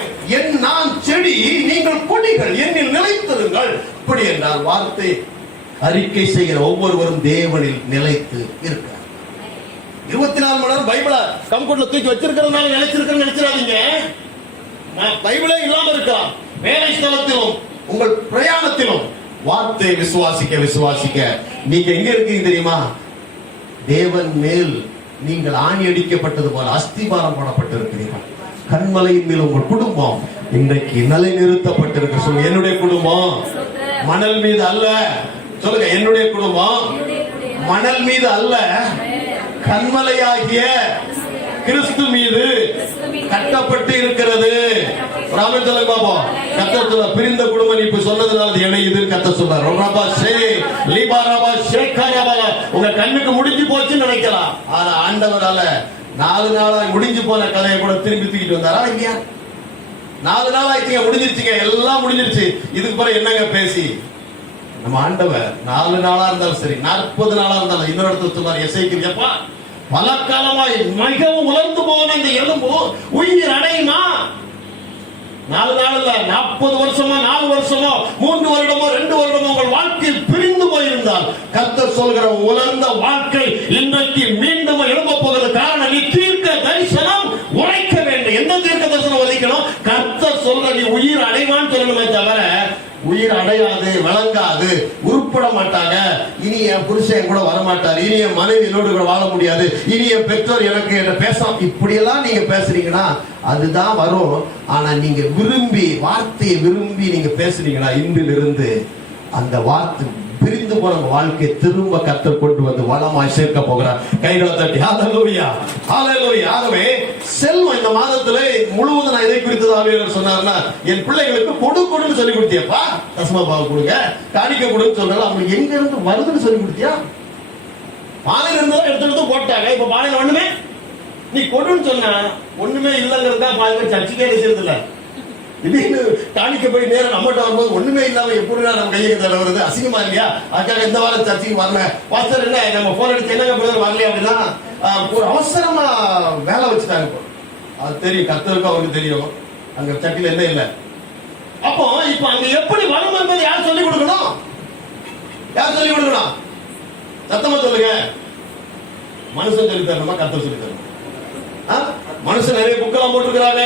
நான் செடி, நீங்கள் கொடிகள், என்னில் நிலைத்திருங்கள். அப்படி என்றால் வார்த்தை அறிக்கை செய்கிற ஒவ்வொருவரும் தேவனில் நிலைத்து இருக்கிறார். 24 மணி நேரம் பைபிள கம்ப்யூட்டர்ல தூக்கி வச்சிருக்கிறதுனால நினைச்சிருக்காதீங்க. பைபிளே இல்லாம இருக்கலாம். வேலை ஸ்தலத்திலும் உங்கள் பிரயாணத்திலும் வார்த்தை விசுவாசிக்க விசுவாசிக்க நீங்க எங்க இருக்கீங்க தெரியுமா? தேவன் மேல் நீங்கள் ஆணி அடிக்கப்பட்டது போல அஸ்திபாரம் போடப்பட்டிருக்கிறீர்கள். கண்மலையின் மேல் உங்கள் குடும்பம் இன்றைக்கு நிலை நிறுத்தப்பட்டிருக்கு. சொல்லுங்க, என்னுடைய குடும்பம் மணல் மீது அல்ல. சொல்லுங்க, என்னுடைய குடும்பம் மணல் மீது அல்ல, கண்மலையாகிய கிறிஸ்து மீது கட்டப்பட்டு இருக்கிறது. பிரிந்த குடும்பம் இப்ப சொன்னதுனால இணையுது. கத்த சொல்றார், உங்க கண்ணுக்கு முடிஞ்சு போச்சுன்னு நினைக்கலாம். ஆனா ஆண்டவரால 4 நாளா முடிஞ்சு போன கதையை கூட திரும்பி தூக்கிட்டு வந்தாரா இல்லையா? 4 நாள் ஆயிடுச்சுங்க, முடிஞ்சிருச்சுங்க, எல்லாம் முடிஞ்சிருச்சு. இதுக்கு பிறகு என்னங்க பேசி? நம்ம ஆண்டவர் 4 நாளா இருந்தாலும் சரி, 40 நாளா இருந்தாலும், இன்னொரு இடத்துல சொன்னார் எசேக்கியேல், பல காலமாய் மிகவும் உலர்ந்து போன இந்த எலும்பு உயிர் அடையுமா? 4 நாள் இல்ல, 40 வருஷமோ 4 வருஷமோ 3 வருடமோ 2 வருடமோ உங்கள் வாழ்க்கையில் பிரிந்து போயிருந்தால் கர்த்தர் சொல்கிற உலர்ந்த வாழ்க்கை இன்றைக்கு மீண்டும் எழும்ப போகிறது. காரணம், நீ தீர்க்க தரிசனம் உரைக்க வேண்டும். எந்த தீர்க்க தரிசனம் உரைக்கணும்? கர்த்தர் சொல்ற நீ உயிர் அடைவான்னு சொல்லணுமே தவிர உயிர் அடையாது, விளங்காது, உருப்பட மாட்டாங்க. இனி என் புருஷன் கூட வரமாட்டார், இனி என் மனைவி என்னோடு கூட வாழ முடியாது, இனி என் பெற்றோர் எனக்கு பேசாம, இப்படியெல்லாம் நீங்க பேசுறீங்கன்னா அதுதான் வரும். ஆனா நீங்க விரும்பி வார்த்தையை விரும்பி நீங்க பேசுறீங்கன்னா இன்றிலிருந்து அந்த வார்த்தை பிரிந்து போன வாழ்க்கையை திரும்ப கர்த்தர் கொண்டு வந்து வளமாய் சேர்க்க போகிறார். கைகளை தட்டி ஹல்லேலூயா, ஹல்லேலூயா. ஆகவே செல்வம் இந்த மாதத்திலே முழுவதும் நான் இதை குறித்து ஆவியானவர் சொன்னார்னா, என் பிள்ளைகளுக்கு கொடுன்னு சொல்லி கொடுத்தியப்பா, தசம பாகம் கொடுங்க, காணிக்க கொடுன்னு சொல்றாங்க. அவங்க எங்க இருந்து வருதுன்னு சொல்லி கொடுத்தியா? பானையில இருந்ததை எடுத்து போட்டாங்க. இப்ப பானையில ஒண்ணுமே நீ கொடுன்னு சொன்னா ஒண்ணுமே இல்லைங்கிறதா பாருங்க, சர்ச்சைக்கே செய்யறது இல்ல. திடீர்னு காணிக்க போய் நேரம் நம்மகிட்ட வரும்போது ஒண்ணுமே இல்லாம எப்படி நம்ம கையை தர வருது, அசிங்கமா இல்லையா? அதுக்காக இந்த வாரம் சர்ச்சைக்கு வரல, பாஸ்டர் என்ன நம்ம போன் அடிச்சு என்னங்க வரலையா அப்படின்னா ஒரு அவசரமா வேலை வச்சுட்டாங்க. அது தெரியும், கர்த்தருக்கு அவருக்கு தெரியும் அங்க சட்டில என்ன இல்லை. அப்போ இப்ப அங்க எப்படி வரும் என்பது யார் சொல்லிக் கொடுக்கணும்? யார் சொல்லிக் கொடுக்கணும்? சத்தமா சொல்லுங்க. மனுஷன் சொல்லி தரணுமா, கர்த்தர் சொல்லி தரணும்? மனுஷன் நிறைய புக்கெல்லாம் போட்டிருக்கிறாங்க,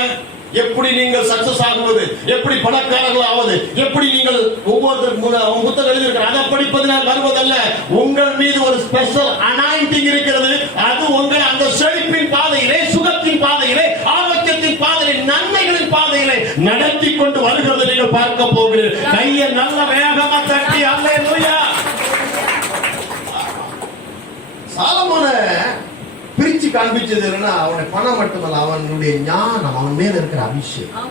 எப்படி நீங்கள் சக்சஸ் ஆகுவது, எப்படி பணக்காரர்கள் ஆவது, எப்படி நீங்கள் ஒவ்வொருத்தருக்கும் புத்தகம் எழுதியிருக்கிற அதை படிப்பதனால் வருவதல்ல. உங்கள் மீது ஒரு ஸ்பெஷல் அனாயிண்டிங் இருக்கிறது. அது உங்களை அந்த செழிப்பின் பாதையிலே, சுகத்தின் பாதையிலே, ஆரோக்கியத்தின் பாதையிலே, நன்மைகளின் பாதையிலே நடத்தி கொண்டு வருகிறது. நீங்கள் பார்க்க போகிறீர்கள். கையை நல்ல வேகமா தட்டி அல்லேலூயா. சாலமோன பிரிச்சு காண்பிச்சது என்னன்னா, அவனுடைய பணம் மட்டுமல்ல, அவனுடைய ஞானம், அவன் மேல இருக்கிற அபிஷேகம்.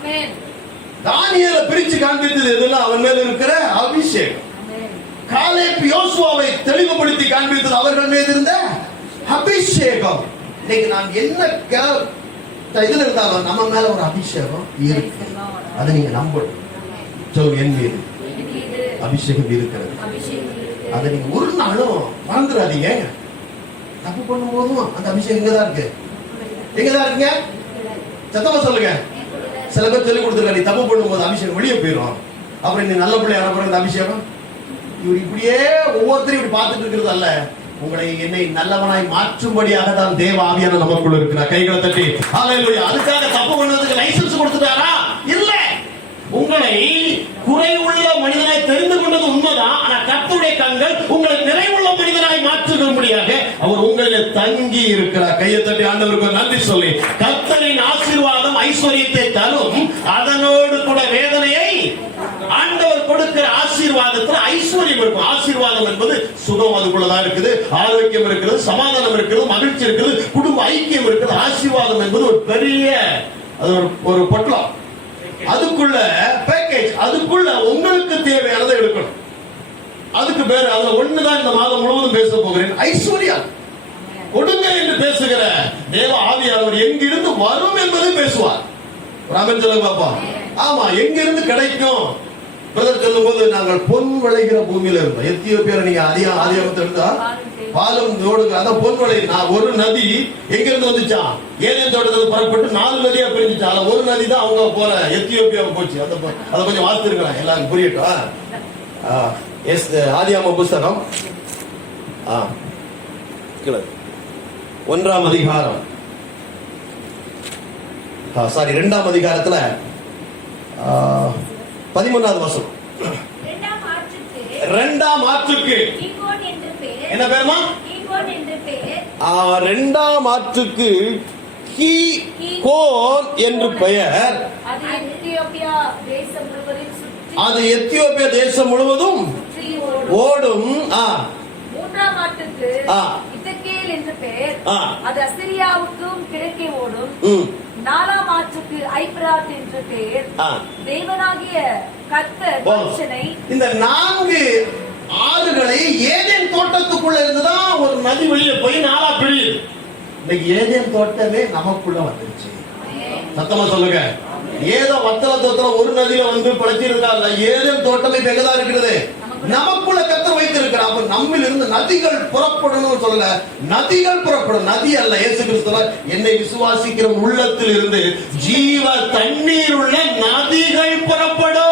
தானியேல பிரிச்சு காண்பித்தது எதுலாம் அவன் மேல இருக்கிற அபிஷேகம். காலேப் யோசுவாவை தெளிவுபடுத்தி காண்பித்தது அவர்கள் மீது இருந்த அபிஷேகம். இன்னைக்கு நாம் என்ன இதுல இருந்தாலும் நம்ம மேல ஒரு அபிஷேகம் இருக்கு. அதை நீங்க நம்பணும். சொல்லுங்க, என் மீது அபிஷேகம் இருக்கிறது. அதை நீங்க ஒரு நாளும் மறந்துடாதீங்க. தப்பு பண்ணும் போதும் அந்த அபிஷேகம் எங்கதான் இருக்கு? எங்கதான் இருக்குங்க? சத்தமா சொல்லுங்க. சில பேர் சொல்லி கொடுத்துருக்க, நீ தப்பு பண்ணும் போது அபிஷேகம் வெளியே போயிடும், அப்புறம் நீ நல்ல பிள்ளை அனுப்புற இந்த அபிஷேகம். இவர் இப்படியே ஒவ்வொருத்தரும் இப்படி பார்த்துட்டு இருக்கிறது அல்ல. உங்களை என்னை நல்லவனாய் மாற்றும்படியாக தான் தேவ ஆவியான நமக்குள்ள இருக்கிறார். கைகளை தட்டி ஹல்லேலூயா. அதுக்காக தப்பு பண்ணுவதற்கு லைசன்ஸ் கொடுத்துட்டாரா? இல்ல. உங்களை குறை உள்ள மனிதனாய் தெரிந்து கொண்டது உண்மைதான். ஆனா கர்த்தருடைய கண்கள் உங்களை நிறைவுள்ள மனிதனாய் மாற்றும்படியாக அவர் உங்களிலே தங்கி இருக்கிறார். கையை தட்டி ஆண்டவருக்கு நன்றி சொல்லி, கர்த்தரின் ஆசீர்வாதம் ஐஸ்வர்யத்தை தரும், அதனோடு கூட வேதனையை. ஆண்டவர் கொடுக்கிற ஆசீர்வாதத்துல ஐஸ்வர்யம் இருக்கும். ஆசீர்வாதம் என்பது சுகம், அதுக்குள்ளதான் இருக்குது. ஆரோக்கியம் இருக்கிறது, சமாதானம் இருக்கிறது, மகிழ்ச்சி இருக்கிறது, குடும்ப ஐக்கியம் இருக்கிறது. ஆசீர்வாதம் என்பது ஒரு பெரிய, அது ஒரு பொட்டலம். அதுக்குள்ள பேக்கேஜ், அதுக்குள்ள உங்களுக்கு தேவையானதை எடுக்கணும். அதுக்கு பேரு, அதுல ஒண்ணுதான் இந்த மாதம் முழுவதும் பேச போகிறேன். ஐஸ்வர்யா கொடுங்க என்று பேசுகிற தேவ ஆவியானவர் எங்கிருந்து வரும் என்பதை பேசுவார். ராமன் சொல்லுங்க பாப்பா. ஆமா, எங்கிருந்து கிடைக்கும்? பிரதர் சொல்லும் போது, நாங்கள் பொன் விளைகிற பூமியில இருந்தோம். எத்தியோப்பியால நீங்க ஆதியாகமத்துல இருந்தா பாலும் ஓடுங்க, அதான் பொன் விளை. ஒரு நதி எங்க இருந்து வந்துச்சான்? ஏதேன் தோட்டத்துல புறப்பட்டு 4 நதியா பிரிஞ்சுச்சு. அதுல ஒரு நதி தான் அவங்க போல எத்தியோப்பியாவுக்கு போச்சு. அதை கொஞ்சம் வாசித்திருக்கலாம், எல்லாரும் புரியட்டும். ஆதியாகம புஸ்தகம் 1ஆம் அதிகாரம், 2ஆம் அதிகாரத்துல 13வது வசனம். 2ஆம் ஆற்றுக்கு என்ன பேருமா? 2ஆம் ஆற்றுக்கு கீகோன் என்று பெயர். அது எத்தியோப்பியா தேசம் முழுவதும் ஓடும். 3ஆம் ஆற்றுக்கு இத்தக்கேல் என்று பெயர். அது அசிரியாவுக்கும் கிழக்கே ஓடும். 4ஆம் ஆற்றுக்கு ஐபிராத் என்று பெயர். தேவனாகிய கர்த்தர் மனுஷனை. இந்த 4 ஆறுகளை ஏதேன் தோட்டத்துக்குள்ள இருந்துதான் ஒரு நதி வெளியே போய் 4ஆ பிரியுது. இன்னைக்கு ஏதேன் தோட்டமே நமக்குள்ள வந்துருச்சு. சத்தமா சொல்லுங்க. ஏதோ வத்தல தோட்டத்துல ஒரு நதியில வந்து பழச்சிருக்கா இல்ல, ஏதேன் தோட்டமே எங்கதான் இருக்கிறது? நமக்குள்ள கர்த்தர் வைத்திருக்கிறார். அப்ப நம்மில் இருந்து நதிகள் புறப்படணும் சொல்ல, நதிகள் புறப்படும். நதி அல்ல, இயேசு கிறிஸ்து என்னை விசுவாசிக்கிற உள்ளத்தில் இருந்து ஜீவ தண்ணீர் உள்ள நதிகள் புறப்படும்.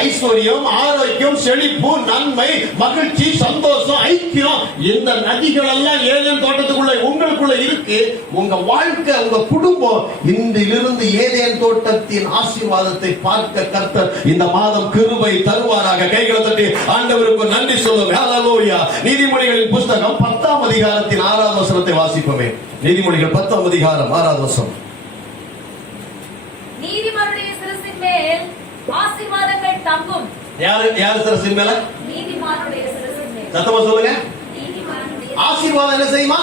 ஐஸ்வர்யம், ஆரோக்கியம், செழிப்பு, நன்மை, மகிழ்ச்சி, சந்தோஷம், ஐக்கியம், இந்த நதிகள் எல்லாம் ஏதேன் தோட்டத்துக்குள்ள உங்களுக்குள்ள இருக்கு. உங்க வாழ்க்கை, உங்க குடும்பம் இன்றிலிருந்து ஏதேன் தோட்டத்தின் ஆசீர்வாதத்தை பார்க்க கர்த்தர் இந்த மாதம் கிருபை தருவாராக. கைகளை தட்டி ஆண்டவருக்கு நன்றி சொல்லுங்க. ஹல்லேலூயா. நீதிமொழிகளின் புஸ்தகம் 10ஆம் அதிகாரத்தின் 6வது வசனத்தை வாசிப்போமே. நீதிமொழிகள் 10ஆம் அதிகாரம் 6வது வசனம். நீதிமானுடைய சிரசின் மேல் ஆசீர்வாதங்கள் தங்கும். யார் சிரசின் மேல? நீதிமானுடைய சிரசின் மேல். சத்தமா சொல்லுங்க. ஆசீர்வாதம் என்ன செய்யுமா?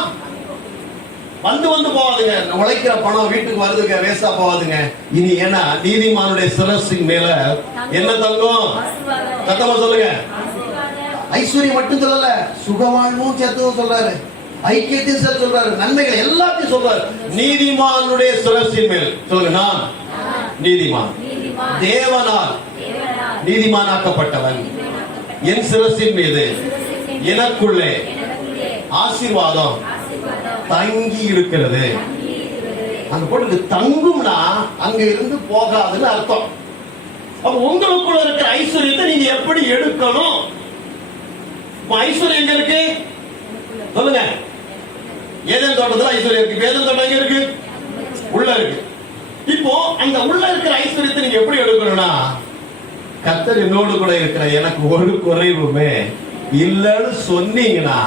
வந்து போவாதுங்க. உழைக்கிற பணம் வீட்டுக்கு வருதுங்க, வேஸ்டா போவாதுங்க. இனி ஏன்னா நீதிமானுடைய சிரசின் மேல என்ன தங்கும்? சத்தமா சொல்லுங்க. ஐஸ்வர்யம் மட்டும் சொல்லல, சுகவாழ்வும் சேர்த்து சொல்றாரு, ஐக்கியத்தையும் சேர்த்து சொல்றாரு, நன்மைகள் எல்லாத்தையும் சொல்றாரு. நீதிமானுடைய சிரசின் மேல் சொல்லுங்க. நான் நீதிமான், தேவனால் நீதிமானாக்கப்பட்டவன். என் சிரசின் மீது எனக்குள்ளே ஆசீர்வாதம் தங்கி இருக்கிறது. அங்க போட்டு தங்கும்னா அங்க இருந்து போகாதுன்னு அர்த்தம். அப்ப உங்களுக்குள்ள இருக்கிற ஐஸ்வர்யத்தை நீங்க எப்படி எடுக்கணும்? ஐஸ்வர்யம் எங்க இருக்கு சொல்லுங்க. ஏதேன் தோட்டத்துல ஐஸ்வர்யம் இருக்கு. ஏதேன் தோட்டம் எங்க இருக்கு? உள்ள இருக்கு. இப்போ அந்த உள்ள இருக்கிற ஐஸ்வர்யத்தை நீங்க எப்படி எடுக்கணும்னா, கர்த்தர் என்னோடு கூட இருக்கிற எனக்கு ஒரு குறைவுமே இல்லைன்னு சொன்னீங்கன்னா,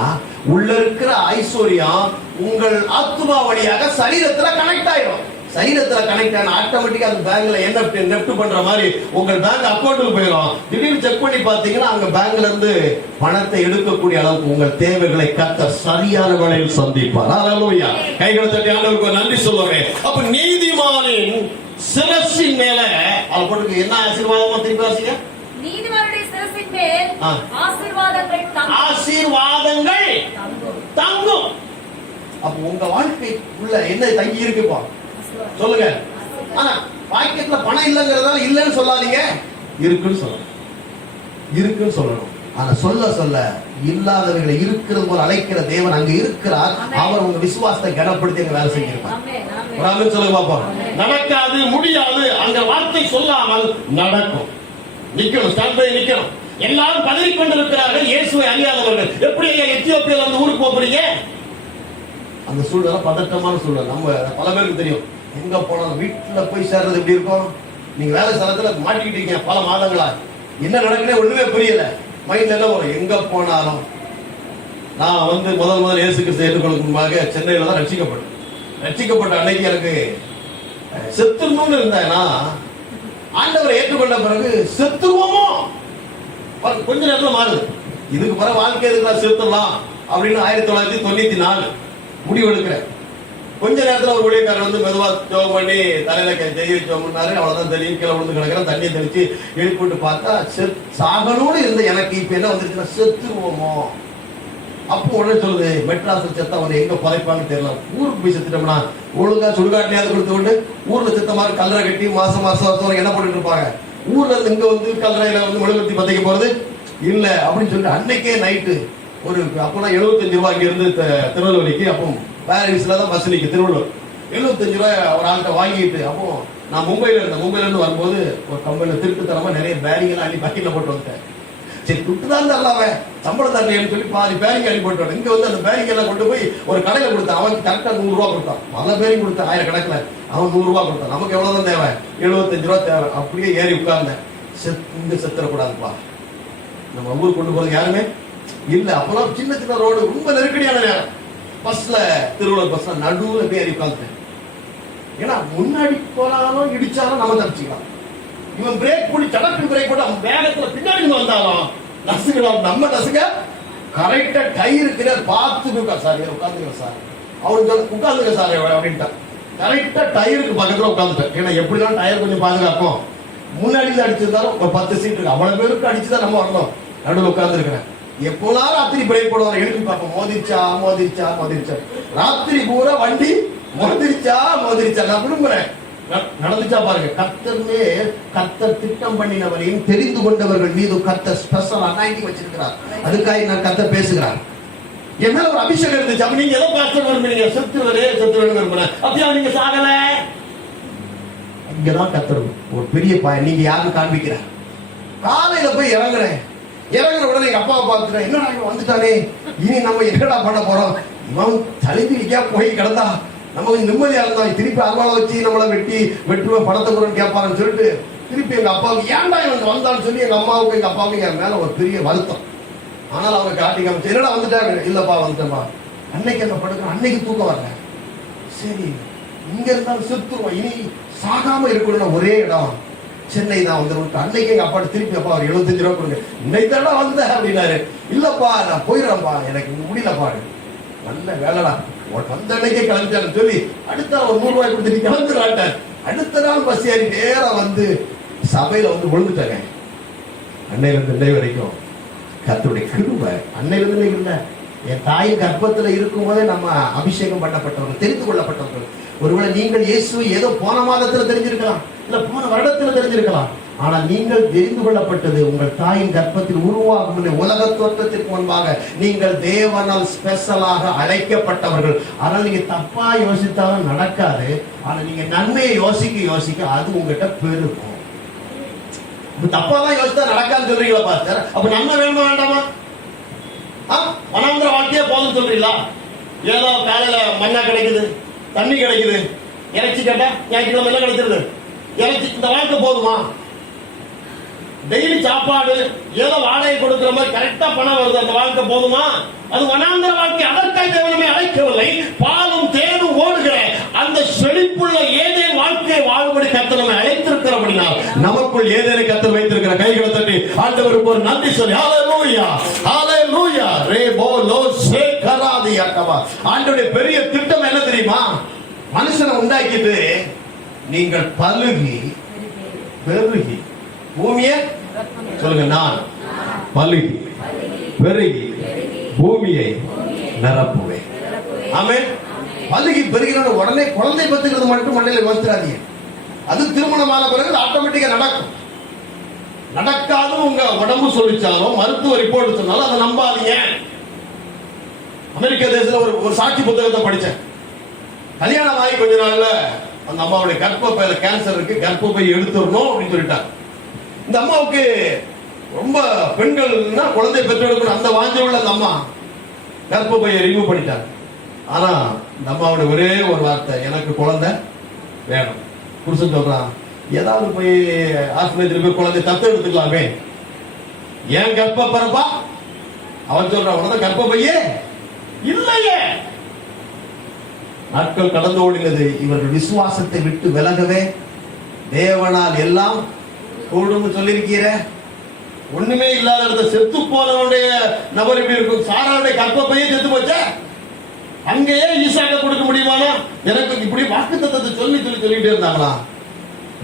உள்ள இருக்கிற ஐஸ்வர்யம் உங்கள் ஆத்துமா வழியாக சரீரத்துல கனெக்ட் ஆயிடும். சரீரத்துல கனெக்ட் ஆன ஆட்டோமேட்டிக்கா அந்த பேங்க்ல நெஃப்ட் பண்ற மாதிரி உங்கள் பேங்க் அக்கௌண்ட்டுக்கு போயிடும். திடீர்னு செக் பண்ணி பாத்தீங்கன்னா அங்க பேங்க்ல இருந்து பணத்தை எடுக்கக்கூடிய அளவுக்கு உங்கள் தேவைகளை கர்த்தர் சரியான வேளையில் சந்திப்பார். ஹல்லேலூயா. கைகளை தட்டி ஆண்டவருக்கு நன்றி சொல்லுவேன். அப்ப நீதிமானின் சிரசின் மேல அவருக்கு என்ன ஆசீர்வாதமா திருப்பி வாசிங்க. நீதிமானுடைய சிரசின் மேல் ஆசீர்வாதங்கள் தங்கும். அப்ப உங்க வாழ்க்கை உள்ள என்ன தங்கி இருக்குப்பா சொல்லுங்க. ஆனா பாக்கெட்ல பணம் இல்லங்கிறதால இல்லன்னு சொல்லாதீங்க, இருக்குன்னு சொல்லணும். இருக்குன்னு சொல்லணும். ஆனா சொல்ல சொல்ல இல்லாதவர்களை இருக்கிறது போல அழைக்கிற தேவன் அங்க இருக்கிறார். அவர் உங்க விசுவாசத்தை கனப்படுத்தி அங்க வேலை செஞ்சிருப்பார். சொல்லுங்க பாப்போம். நடக்காது, முடியாது அங்க வார்த்தை சொல்லாமல் நடக்கும். நிக்கணும், ஸ்டாண்ட் பை நிக்கணும். எல்லாரும் பதறி கொண்டிருக்கிறார்கள் இயேசுவை அறியாதவர்கள். எப்படி எத்தியோப்பியால இருந்து ஊருக்கு போறீங்க? அந்த சூழ்நிலை பதட்டமான சூழ்நிலை. நம்ம பல பேருக்கு தெரியும். எங்க போனாலும் வீட்டுல போய் சேர்றது எப்படி இருக்கும்? நீங்க வேலை ஸ்தலத்துல மாட்டிக்கிட்டீங்க பல மாதங்களா, என்ன நடக்குனே ஒண்ணுமே புரியல. மைண்ட்ல என்ன வரும்? எங்க போனாலும். நான் முதல் இயேசு கிறிஸ்து ஏற்றுக்கொள்ளும் முன்பாக சென்னையில தான் ரட்சிக்கப்பட்ட அன்னைக்கு எனக்கு செத்துருன்னு இருந்தேன்னா, ஆண்டவரை ஏற்றுக்கொண்ட பிறகு செத்துருவோமோ கொஞ்ச நேரத்துல மாறுது. இதுக்கு பிறகு வாழ்க்கை எதுக்கு செத்துடலாம் அப்படின்னு 1994 முடிவு எடுக்கிறேன். கொஞ்ச நேரத்துல ஒரு ஊழியக்காரர் மெதுவா ஜோம் பண்ணி தலையில ஜெய் வச்சோம்னாரு. அவ்வளவுதான் தெரியும். கீழே விழுந்து கிடக்கிறேன். தண்ணியை தெளிச்சு எழுப்பிட்டு பார்த்தா சாகனோடு இருந்த எனக்கு இப்ப என்ன வந்துருச்சுன்னா செத்துருவோமோ. அப்போ உடனே சொல்லுது, மெட்ராஸ் செத்தா வந்து எங்க புதைப்பான்னு தெரியல. ஊருக்கு போய் செத்துட்டோம்னா ஒழுங்கா சுடுகாட்டிலையாவது கொடுத்து விட்டு ஊர்ல செத்த மாதிரி கல்லறை கட்டி மாசம் வருஷம் என்ன பண்ணிட்டு இருப்பாங்க. ஊர்ல இருந்து இங்க கல்லறையில மெழுகுவர்த்தி பத்திக்க போறது இல்ல அப்படின்னு சொல்லிட்டு அன்னைக்கே நைட்டு ஒரு அப்போனா 75 ரூபாய் இங்க இருந்து திருவள்ளுவரிக்கு, அப்போ பாரிஸ்ல தான் பஸ் நிக்கு திருவள்ளூர். 75 ரூபாய் ஒரு ஆள்கிட்ட வாங்கிட்டு, அப்போ நான் மும்பைல இருந்து வரும்போது ஒரு கம்பெனில திருட்டுத்தனமா நிறைய பேரிங் எல்லாம் அள்ளி பக்கெட்ல போட்டு வந்துட்டேன். சரி துட்டுதான் தரலாம சம்பளம் தரலைன்னு சொல்லி பாதி பேரிங் அள்ளி போட்டு இங்க அந்த பேரிங் எல்லாம் கொண்டு போய் ஒரு கடையில கொடுத்தான். அவன் கரெக்டா 100 ரூபாய் கொடுத்தான். பல பேரிங் கொடுத்தான், 1000 கணக்குல. அவன் 100 ரூபாய் கொடுத்தான். நமக்கு எவ்வளவுதான் தேவை? 75 ரூபாய் தேவை. அப்படியே ஏறி உட்கார்ந்தேன். இங்க செத்துறக்கூடாதுப்பா, நம்ம ஊருக்கு கொண்டு போறது யாருமே இல்ல. அப்பெல்லாம் சின்ன ரோடு, ரொம்ப நெருக்கடியான நேரம். பஸ்ல திருவள்ளூர் பஸ்ல நடுவுல போய் உட்காந்துட்டேன். ஏன்னா முன்னாடி போனாலும் இடிச்சாலும் நம்ம தப்பிச்சுக்கலாம். இவன் பிரேக் போட்டு சடக்கு பிரேக் போட்டு அவன் வேகத்துல பின்னாடி வந்தாலும் நசுக்கலாம். நம்ம நசுக்க கரெக்டா டயருக்கு பார்த்து சார் உட்காந்துங்க சார், அவனுக்கு உட்காந்துங்க சார் அப்படின்ட்டான். கரெக்டா டயருக்கு பக்கத்துல உட்காந்துட்டேன். ஏன்னா எப்படிலாம் டயர் கொஞ்சம் பாதுகாக்கும். முன்னாடி அடிச்சிருந்தாலும் ஒரு 10 சீட் இருக்கு. அவ்வளவு பேருக்கு அடிச்சுதான் நம்ம வரணும். நடுவில் உட்கார்ந்து இருக்கிறேன். எப்போலாம் ராத்திரி பிரேக் போடுவாங்க, எழுதி பார்ப்போம். மோதிருச்சா ராத்திரி பூரா வண்டி மோதிருச்சா. நான் விரும்புறேன். நடந்துச்சா பாருங்க. கர்த்தர் திட்டம் பண்ணினவரையும் தெரிந்து கொண்டவர்கள் மீது கர்த்தர் ஸ்பெஷல் அனாயிண்டிங் வச்சிருக்கிறார். அதுக்காக நான் கர்த்தர் பேசுகிறார். என் மேல ஒரு அபிஷேகம் இருந்துச்சு. அப்ப நீங்க எதோ பாஸ்டர் விரும்புறீங்க, செத்துருவேன் விரும்புறேன். அப்படியா நீங்க சாகல? இங்கதான் கர்த்தர் ஒரு பெரிய பாயம். நீங்க யாரும் காண்பிக்கிற காலையில போய் இறங்குற உடனே எங்க அப்பாவை பார்த்துட்டேன். என்னடா வந்துட்டானே, இனி நம்ம என்னடா பண்ண போறோம்? இவன் தலைவிக்கா போய் கிடந்தா நம்ம கொஞ்சம் நிம்மதியா இருந்தோம். திருப்பி அருவாளை வச்சு நம்மளை வெட்டுவேன் பணத்தை கொடுன்னு கேட்பாருன்னு சொல்லிட்டு திருப்பி எங்க அப்பாவுக்கு ஏன்டா இவன் வந்தான்னு சொல்லி எங்க அம்மாவுக்கு எங்க அப்பாவுக்கு என் மேல ஒரு பெரிய வருத்தம். ஆனால் அவங்க காட்டி காமிச்சு என்னடா வந்துட்டாங்க. இல்லப்பா வந்துட்டேன்பா. அன்னைக்கு என்ன படுக்கிறோம், அன்னைக்கு தூக்கம் வரல. சரி இங்க இருந்தாலும் செத்துருவோம், இனி சாகாம இருக்கணும். ஒரே இடம் சென்னை தான் வந்துடும். அன்னைக்கு எங்க அப்பாட்ட திருப்பி அப்பா ஒரு 75 ரூபாய் கொடுங்க. இன்னைக்கு தானே வந்த அப்படின்னாரு. இல்லப்பா நான் போயிடுறேன்ப்பா, எனக்கு முடியலப்பா. நல்ல வேலைடா வந்த அன்னைக்கே கிளம்பிட்டான்னு சொல்லி அடுத்த ஒரு 100 ரூபாய் கொடுத்து கிளம்பிடுறாட்டேன். அடுத்த நாள் பஸ் ஏறி நேரா சபையில விழுந்துட்டாங்க. அன்னையில இருந்து இன்னை வரைக்கும் கர்த்தருடைய கிருபை. அன்னையில இருந்து இல்ல, என் தாயின் கர்ப்பத்துல இருக்கும் போதே நம்ம அபிஷேகம் பண்ணப்பட்டவர்கள், தெரிந்து கொள்ளப்பட்டவர்கள். ஒருவேளை நீங்கள் இயேசுவை ஏதோ போன மாதத்துல தெரிஞ்சிருக்கலாம், இல்ல போன வருடத்துல தெரிஞ்சிருக்கலாம். ஆனால் நீங்கள் தெரிந்து கொள்ளப்பட்டது உங்கள் தாயின் கர்ப்பத்தில் உருவாகும் உலக தோற்றத்திற்கு முன்பாக நீங்கள் தேவனால் ஸ்பெஷலாக அழைக்கப்பட்டவர்கள். ஆனால் நீங்க தப்பா யோசித்தாலும் நடக்காது. ஆனா நீங்க நன்மையை யோசிக்க அது உங்ககிட்ட பெருகும். தப்பா தான் யோசித்தா நடக்காதுன்னு சொல்றீங்களா பாஸ்டர்? அப்ப நன்மை வேணுமா வேண்டாமா? வனாந்திர வாழ்க்கையே போதும் சொல்றீங்களா? ஏதோ காலையில மண்ணா கிடைக்குது, தண்ணி கிடைக்குது, இறைச்சி கேட்டா ஞாயிற்றுக்கிழமை எல்லாம் கிடைச்சிருது. இறைச்சி இந்த வாழ்க்கை போதுமா? டெய்லி சாப்பாடு ஏதோ வாடகை கொடுக்கிற மாதிரி கரெக்டா பணம் வருது, அந்த வாழ்க்கை போதுமா? அது வனாந்தர வாழ்க்கை. அதற்காக தேவனமே அழைக்கவில்லை. பாலும் தேனும் ஓடுகிற அந்த செழிப்புள்ள ஏதேன் வாழ்க்கையை வாழும்படி கர்த்தர் நம்மை அழைத்திருக்கிறபடினால் நமக்குள் ஏதேனை கர்த்தர் வைத்திருக்கிற கைகளை தட்டி ஆண்டவருக்கு ஒரு நன்றி சொல்லி ஹalleluya ஹalleluya ரேபோலோ சேகராதியக்கவா. ஆண்டவருடைய பெரிய திட்டம் என்ன தெரியுமா? மனுஷனை உண்டாக்கிட்டு நீங்கள் பலுகி பெருகி பூமியை சொல்லுங்க, நான் பலுகி பெருகி பூமியை நிரப்புவேன். ஆமென். பலுகி பெருகின உடனே குழந்தை பத்துக்கிறது மட்டும் மண்ணில வந்துடாதீங்க. அது திருமணமான பிறகு ஆட்டோமேட்டிக்கா நடக்கும். நடக்காது உங்க உடம்பு சொல்லிச்சாலும் மருத்துவ ரிப்போர்ட் சொன்னாலும் அதை நம்பாதீங்க. அமெரிக்க தேசத்துல ஒரு சாட்சி புத்தகத்தை படிச்சேன். கல்யாணம் ஆகி கொஞ்ச நாள்ல அந்த அம்மாவுடைய கர்ப்பப்பையில கேன்சர் இருக்கு, கர்ப்பப்பை எடுத்துடணும் அப்படின்னு சொல்லிட்டாங்க. இந்த அம்மாவுக்கு ரொம்ப பெண்கள்னா குழந்தை பெற்றெடுக்கணும் அந்த வாஞ்சை உள்ள அந்த அம்மா கர்ப்பப்பையை ரிமூவ் பண்ணிட்டாங்க. ஆனா இந்த அம்மாவோட ஒரே ஒரு வார்த்தை, எனக்கு குழந்தை வேணும். புருஷன் சொல்றான், ஏதாவது போய் ஆஸ்பத்திரியில் போய் குழந்தை தத்து எடுத்துக்கலாமே, ஏன் கர்ப்ப பரப்பா? அவன் சொல்றான், உனதான் கர்ப்பப்பையே இல்லையே. நாட்கள் கடந்து ஓடினது. இவர்கள் விசுவாசத்தை விட்டு விலகவே தேவனால் எல்லாம் கூடும் சொல்லியிருக்கிற. ஒண்ணுமே இல்லாத இடத்த செத்து போனவனுடைய நபர் எப்படி இருக்கும்? சாராவுடைய கர்ப்பப்பையே செத்து போச்ச, அங்கேயே ஈசாக்க கொடுக்க முடியுமானா? எனக்கு இப்படி வாக்குத்தத்தத்தை சொல்லிட்டே இருந்தாங்களா?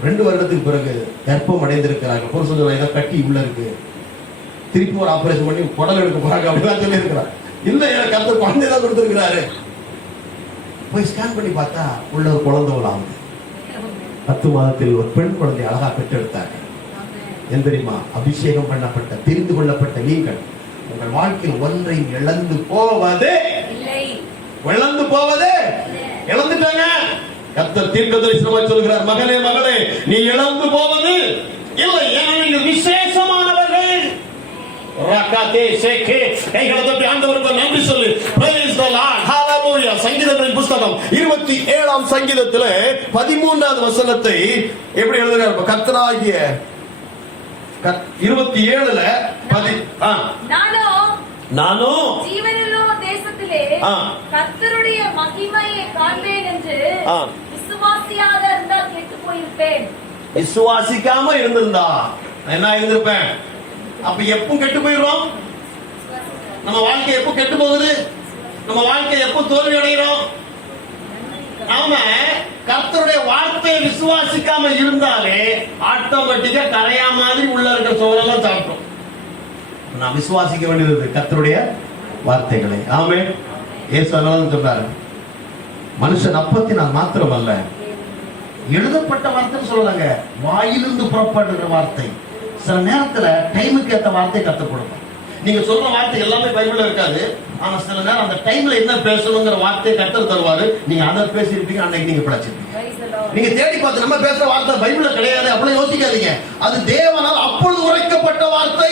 2 வருடத்துக்கு பிறகு கர்ப்பம் அடைந்திருக்கிறாங்க. புருஷன் ஏதோ கட்டி உள்ள இருக்கு, திருப்பி ஒரு ஆபரேஷன் பண்ணி குடல் எடுக்க போறாங்க அப்படிதான் சொல்லி இருக்கிறார். இல்ல, எனக்கு அந்த குழந்தை தான் கொடுத்திருக்கிறாரு. போய் ஸ்கேன் பண்ணி பார்த்தா உள்ள ஒரு குழந்தை ஆகுது. 10 மாதத்தில் ஒரு பெண் குழந்தை அழகா பெற்றெடுத்தாங்க. என் தெரியுமா? அபிஷேகம் பண்ணப்பட்ட தெரிந்து கொள்ளப்பட்ட நீங்கள் உங்கள் வாழ்க்கையில் ஒன்றை இழந்து போவது இழந்து போவது இழந்துட்டாங்க. கர்த்தர் தீர்க்கதரிசனமாய் சொல்கிறார், மகனே மகளே, நீ இழந்து போவது இல்லை, ஏன்னா நீங்கள் விசேஷமானவர்கள். கைகளை தட்டி ஆண்டவருக்கு நன்றி சொல்லு. Praise the Lord. Hallelujah. சங்கீதங்களின் புத்தகம் 27ஆம் சங்கீதத்திலே 13வது வசனத்தை எப்படி எழுதுகிறார்? கர்த்தராகிய 27ல நானும் ஜீவனுள்ள தேசத்திலே கர்த்தருடைய மகிமையை காண்பேன் என்று விசுவாசியாக இருந்தால் கெட்டு போயிருப்பேன். விசுவாசிக்காம இருந்திருந்தா என்ன இருந்திருப்பேன்? அப்ப எப்பவும் கெட்டு போயிடுறோம். நம்ம வாழ்க்கை எப்போ கெட்டு போகுது? நம்ம வாழ்க்கை எப்போ தோல்வி அடைகிறோம்? நாம கர்த்தருடைய வார்த்தையை விசுவாசிக்காம இருந்தாலே ஆட்டோமேட்டிக்கா கரையா மாதிரி உள்ள இருக்கிற சோறெல்லாம் சாப்பிட்டோம். நான் விசுவாசிக்க வேண்டியது கர்த்தருடைய வார்த்தைகளை. ஆமென். இயேசு சொல்றாரு, மனுஷன் அப்பத்தினால் மாத்திரம் அல்ல, எழுதப்பட்ட வார்த்தை சொல்லலாங்க, வாயிலிருந்து புறப்படுகிற வார்த்தை. சில நேரத்துல டைமுக்கு ஏற்ற வார்த்தை கற்றுக் கொடுக்கும். நீங்க சொல்ற வார்த்தை எல்லாமே பைபிள்ல இருக்காது. ஆனா சில நேரம் அந்த டைம்ல என்ன பேசணுங்கிற வார்த்தையை கர்த்தர் தருவாரு. நீங்க அதை பேசிருப்பீங்க, அன்னைக்கு நீங்க பிழைச்சிருப்பீங்க. நீங்க தேடி பார்த்து நம்ம பேசுற வார்த்தை பைபிள்ல கிடையாது அப்படி யோசிக்காதீங்க. அது தேவனால் அப்பொழுது உரைக்கப்பட்ட வார்த்தை.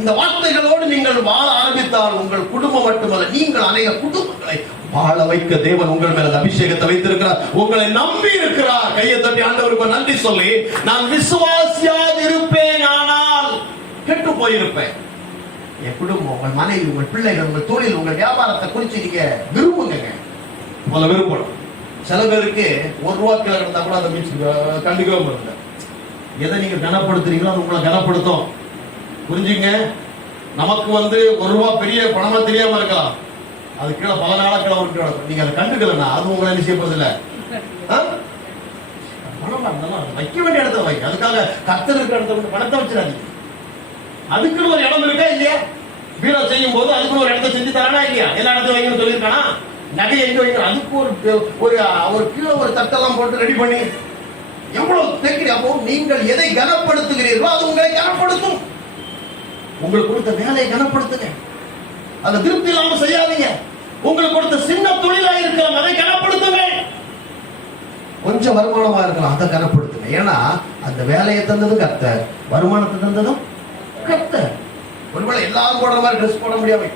இந்த வார்த்தைகளோடு நீங்கள் வாழ ஆரம்பித்தால் உங்கள் குடும்பம் மட்டுமல்ல, நீங்கள் அநேக குடும்பங்களை வாழ வைக்க தேவன் உங்கள் மேல அபிஷேகத்தை வைத்திருக்கிறார். உங்களை நம்பி இருக்கிறார். கையை தட்டி ஆண்டவருக்கு நன்றி சொல்லி, நான் விசுவாசியாது இருப்பேன் ஆனால் கெட்டு போயிருப்பேன். என் குடும்பம், உங்கள் மனைவி, உங்கள் பிள்ளைகள், உங்கள் தொழில், உங்கள் வியாபாரத்தை குறித்து நீங்க விரும்புங்க. முதல்ல விரும்பணும். சில பேருக்கு ₹1 கீழே இருந்தா கூட அதை கண்டுக்கவே முடியல. எதை நீங்க கனப்படுத்துறீங்களோ அது உங்களை கனப்படுத்தும். புரிஞ்சுங்க. நமக்கு ₹1 பெரிய பணமா தெரியாம இருக்கலாம், அது கீழே பல நாளா கீழே ஒரு நீங்க அதை கண்டுக்கலன்னா அது உங்களை என்ன செய்யப்படுதில்ல. வைக்க வேண்டிய இடத்துல வை. அதுக்காக கர்த்தர் இருக்கிற இடத்துல பணத்தை வச்சிடாதீங்க. அதுக்குன்னு ஒரு இடம் இருக்கா இல்லையா? பீரோ செய்யும் போது அதுக்குன்னு ஒரு இடத்த செஞ்சு தரானா இல்லையா? எல்லா இடத்துல வைக்கணும்னு சொல்லியிருக்கானா? நகை எங்க வைக்கணும்? அதுக்கு ஒரு கீழே ஒரு தட்டெல்லாம் போட்டு ரெடி பண்ணி எவ்வளவு தேக்கிறீங்க. அப்போ நீங்கள் எதை கனப்படுத்துகிறீர்களோ அது உங்களை கனப்படுத்தும். உங்களுக்கு கொடுத்த வேலையை கனப்படுத்துங்க. அதை திருப்தி இல்லாம செய்யாதீங்க. உங்களுக்கு கொடுத்த சின்ன தொழிலா இருக்கலாம், அதை கனப்படுத்துங்க. கொஞ்சம் வருமானமா இருக்கலாம், அதை கனப்படுத்துங்க. ஏன்னா அந்த வேலையை தந்ததும் கர்த்தர், வருமானத்தை தந்ததும் கர்த்தர். ஒருவேளை எல்லாரும் போடுற மாதிரி ட்ரெஸ் போட முடியாம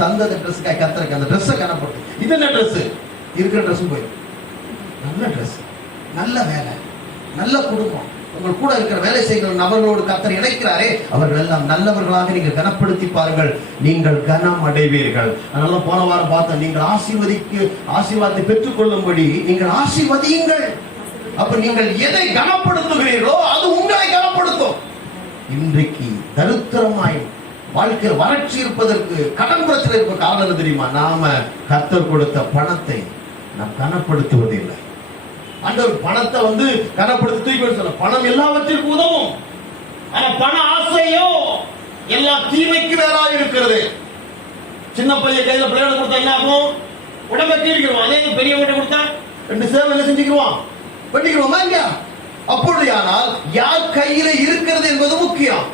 தந்தது ட்ரெஸ்ஸுக்காக கர்த்தருக்கு அந்த ட்ரெஸ்ஸை கனப்படுத்து. இது என்ன ட்ரெஸ்? இருக்கிற ட்ரெஸ் போயிடும். நல்ல ட்ரெஸ், நல்ல வேலை, நல்ல குடும்பம், உங்கள் கூட இருக்கிற வேலை செய்கிற நபர்களோடு கர்த்தர் இணைக்கிறாரே, அவர்கள் எல்லாம் நல்லவர்களாக நீங்கள் கனப்படுத்தி பாருங்கள், நீங்கள் கனம் அடைவீர்கள். அதனால போன வாரம் பார்த்தோம், நீங்கள் ஆசீர்வாதத்தை பெற்றுக் கொள்ளும்படி நீங்கள் ஆசீர்வதியுங்கள். அப்ப நீங்கள் எதை கனப்படுத்துகிறீர்களோ அது உங்களை கனப்படுத்தும். இன்றைக்கு தரித்திரமாய் வாழ்க்கையில் வறட்சி இருப்பதற்கு, கடன் பிரச்சனை இருப்ப காரணம் தெரியுமா? நாம கர்த்தர் கொடுத்த பணத்தை நாம் கனப்படுத்துவதில்லை. ஆண்டவர் பணத்தை கனப்படுத்தி தூக்கி சொல்ல, பணம் எல்லாவற்றிற்கும் உதவும். ஆனா பண ஆசையோ எல்லா தீமைக்கு வேறாக இருக்கிறது. சின்ன பையன் கையில பிள்ளையோட கொடுத்தா என்ன ஆகும்? உடம்பை தீவிக்கிறோம். அதே பெரியவங்க கொடுத்தா 2 சேவை என்ன செஞ்சுக்கிறோம்? பண்ணிக்கிறோமா இல்லையா? அப்படியானால் யார் கையில இருக்கிறது என்பது முக்கியம்.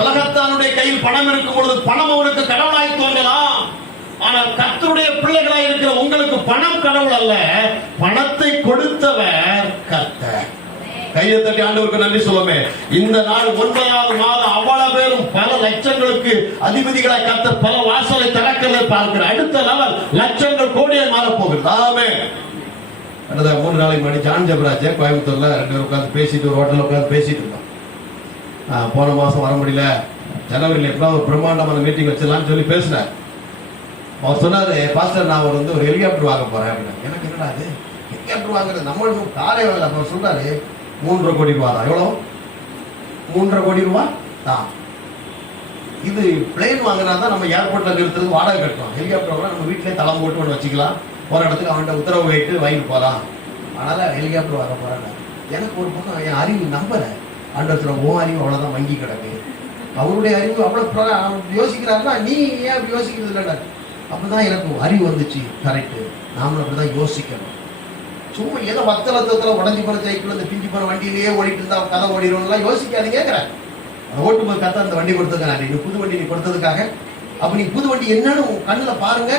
உலகத்தானுடைய கையில் பணம் இருக்கும் பொழுது பணம் அவனுக்கு கடவுளாய் தோன்றலாம். ஆனால் கர்த்தருடைய பிள்ளைகளாய் இருக்கிற உங்களுக்கு பணம் கடவுள் அல்ல, பணத்தை கொடுத்தவர் கர்த்தர். கையை தட்டி ஆண்டவருக்கு நன்றி சொல்லுமே. இந்த நாள் 9வது மாதம் அவ்வளவு பேரும் பல லட்சங்களுக்கு அதிபதிகளாய் கர்த்தர் பல வாசலை திறக்கிறதை பார்க்கிற அடுத்த லெவல் லட்சங்கள் கோடியை மாற போகிறது. ஆமென். அடுத்த 3 நாளைக்கு முன்னாடி ஜான் ஜெபராஜ் கோயம்புத்தூர்ல 2 பேரும் உட்கார்ந்து பேசிட்டு ஒரு ஹோட்டல்ல உட்கார்ந்து பேசிட்டு இருந்தோம். போன மாசம் வர முடியல, ஜனவரியில் எப்படின்னா ஒரு பிரம்மாண்டமான மீட்டிங் வச்சிடலாம்னு சொல்லி பேசினார். அவர் சொன்னாரு, பாஸ்டர் நான் ஒரு ஹெலிகாப்டர் வாங்க போறேன் அப்படின்னு. எனக்கு என்னடா அது ஹெலிகாப்டர் வாங்குறது, நம்ம காரே வாங்கல. அவர் சொல்றாரு 3.5 கோடி ரூபா தான். எவ்வளவு? 3.5 கோடி ரூபா தான். இது பிளேன் வாங்கினா தான் நம்ம ஏர்போர்ட்ல நிறுத்துறது வாடகை கட்டணும். ஹெலிகாப்டர் நம்ம வீட்டிலே தளம் போட்டு ஒன்று வச்சுக்கலாம், போற இடத்துக்கு அவன்கிட்ட உத்தரவு வைட்டு வாங்கிட்டு போகலாம். அதனால ஹெலிகாப்டர் வாங்க போறேன். எனக்கு ஒரு பக்கம் என் அறிவு நம்பல. ஆண்டவத்துல ஓ அறிவு அவ்வளவுதான் வங்கி கிடக்கு, அவருடைய அறிவு அவ்வளவு யோசிக்கிறாருன்னா நீ ஏன் அப்படி யோசிக்கிறது இல்லைன்னா? அப்பதான் எனக்கு அறிவு வந்துச்சு. கரெக்ட், நாமளும் அப்படிதான் யோசிக்கணும். சும்மா ஏதோ வத்தலத்துல உடஞ்சி போன சைக்கிள் அந்த பிஞ்சு போன வண்டியிலேயே ஓடிட்டு இருந்தா கதை ஓடிடுவோம்லாம் யோசிக்காதீங்க. அந்த ஓட்டு போய் கத்த அந்த வண்டி கொடுத்ததுக்காக, நீ புது வண்டி நீ கொடுத்ததுக்காக, அப்ப நீ புது வண்டி என்னன்னு கண்ணுல பாருங்க.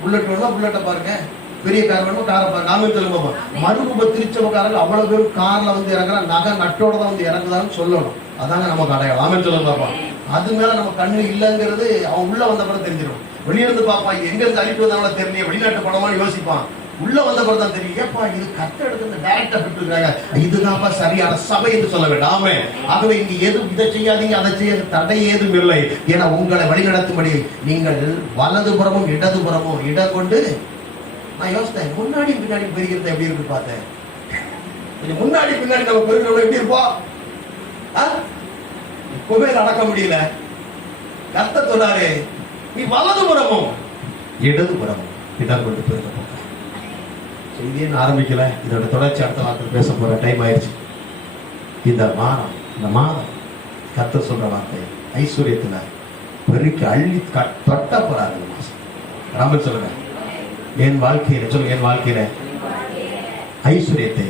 புல்லட் வேணுமா புல்லட்டை பாருங்க, பெரிய கார் வேணுமா காரை பாருங்க. நாமே சொல்லுங்க, மறுரூப திருச்சபக்காரர்கள் அவ்வளவு பேரும் கார்ல இறங்குறா, நகை நட்டோட தான் இறங்குதான்னு சொல்லணும். அதாங்க நமக்கு அடையாளம். ஆமே சொல்லுங்க பாப்பா. அது மேல நம்ம கண்ணு இல்லைங்கிறது அவன் உள்ள வந்த பிறகு தெரிஞ்சிடும். வெளியிருந்து பாப்பான், எங்க இருந்து அழிப்பு வந்தாங்களோ தெரியல, வெளிநாட்டு படமான்னு யோசிப்பான். உள்ள வந்த பிறகு தான் தெரியும், ஏப்பா இது கட்ட எடுத்து டைரக்டா விட்டுருக்காங்க, இதுதான்ப்பா சரியான சபை என்று சொல்ல வேண்டாம். ஆகவே இங்க எதுவும் இதை செய்யாதீங்க அதை செய்ய தடை ஏதும் இல்லை. ஏன்னா உங்களை வழிநடத்தும்படி நீங்கள் வலதுபுறமும் இடதுபுறமும் இடம் கொண்டு. நான் யோசித்தேன், முன்னாடி பின்னாடி பெருகிறது எப்படி இருக்கு பார்த்தேன். முன்னாடி பின்னாடி நம்ம பெருகிறோம் எப்படி இருப்போம்? இப்பவே நடக்க முடியல. கர்த்தர் சொன்னாரு, நீ வலதுபுறமும் இடதுபுறமும் இடம் கொண்டு பெருக போக. செய்தியே ஆரம்பிக்கல, இதோட தொடர்ச்சி அடுத்த வாரத்தில் பேச போற டைம் ஆயிடுச்சு. இந்த மாதம் கர்த்தர் சொல்ற வார்த்தை ஐஸ்வர்யத்துல பெருக்கி அள்ளி தொட்ட போறாரு. மாசம் ராமன் சொல்லுங்க, என் வாழ்க்கையில சொல்லுங்க, என் வாழ்க்கையில ஐஸ்வர்யத்தை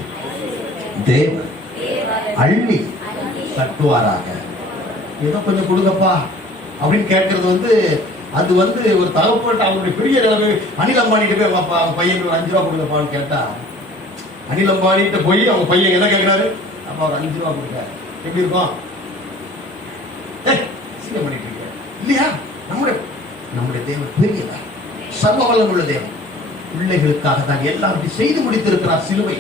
தேவன் அள்ளி தட்டுவாராக. ஏதோ கொஞ்சம் கொடுங்கப்பா அப்படின்னு கேட்கறது அது ஒரு தகப்பட்ட அவருடைய பெரிய நிலைமை. அனில் அம்பானிட்டு போய் அவங்க பையன் 5 ரூபா கொடுங்கப்பான்னு கேட்டா, அனில் அம்பானிட்டு போய் அவங்க பையன் என்ன கேட்கிறாரு, அப்பா ஒரு 5 ரூபா கொடுக்க எப்படி இருக்கும்? சீக்கிரம் பண்ணிட்டு இருக்க இல்லையா? நம்முடைய தேவன் பெரியதா, சர்வ வல்லமை உள்ள தேவன். பிள்ளைகளுக்காக தான் எல்லாம் செய்து முடித்திருக்கிறார் சிலுவை.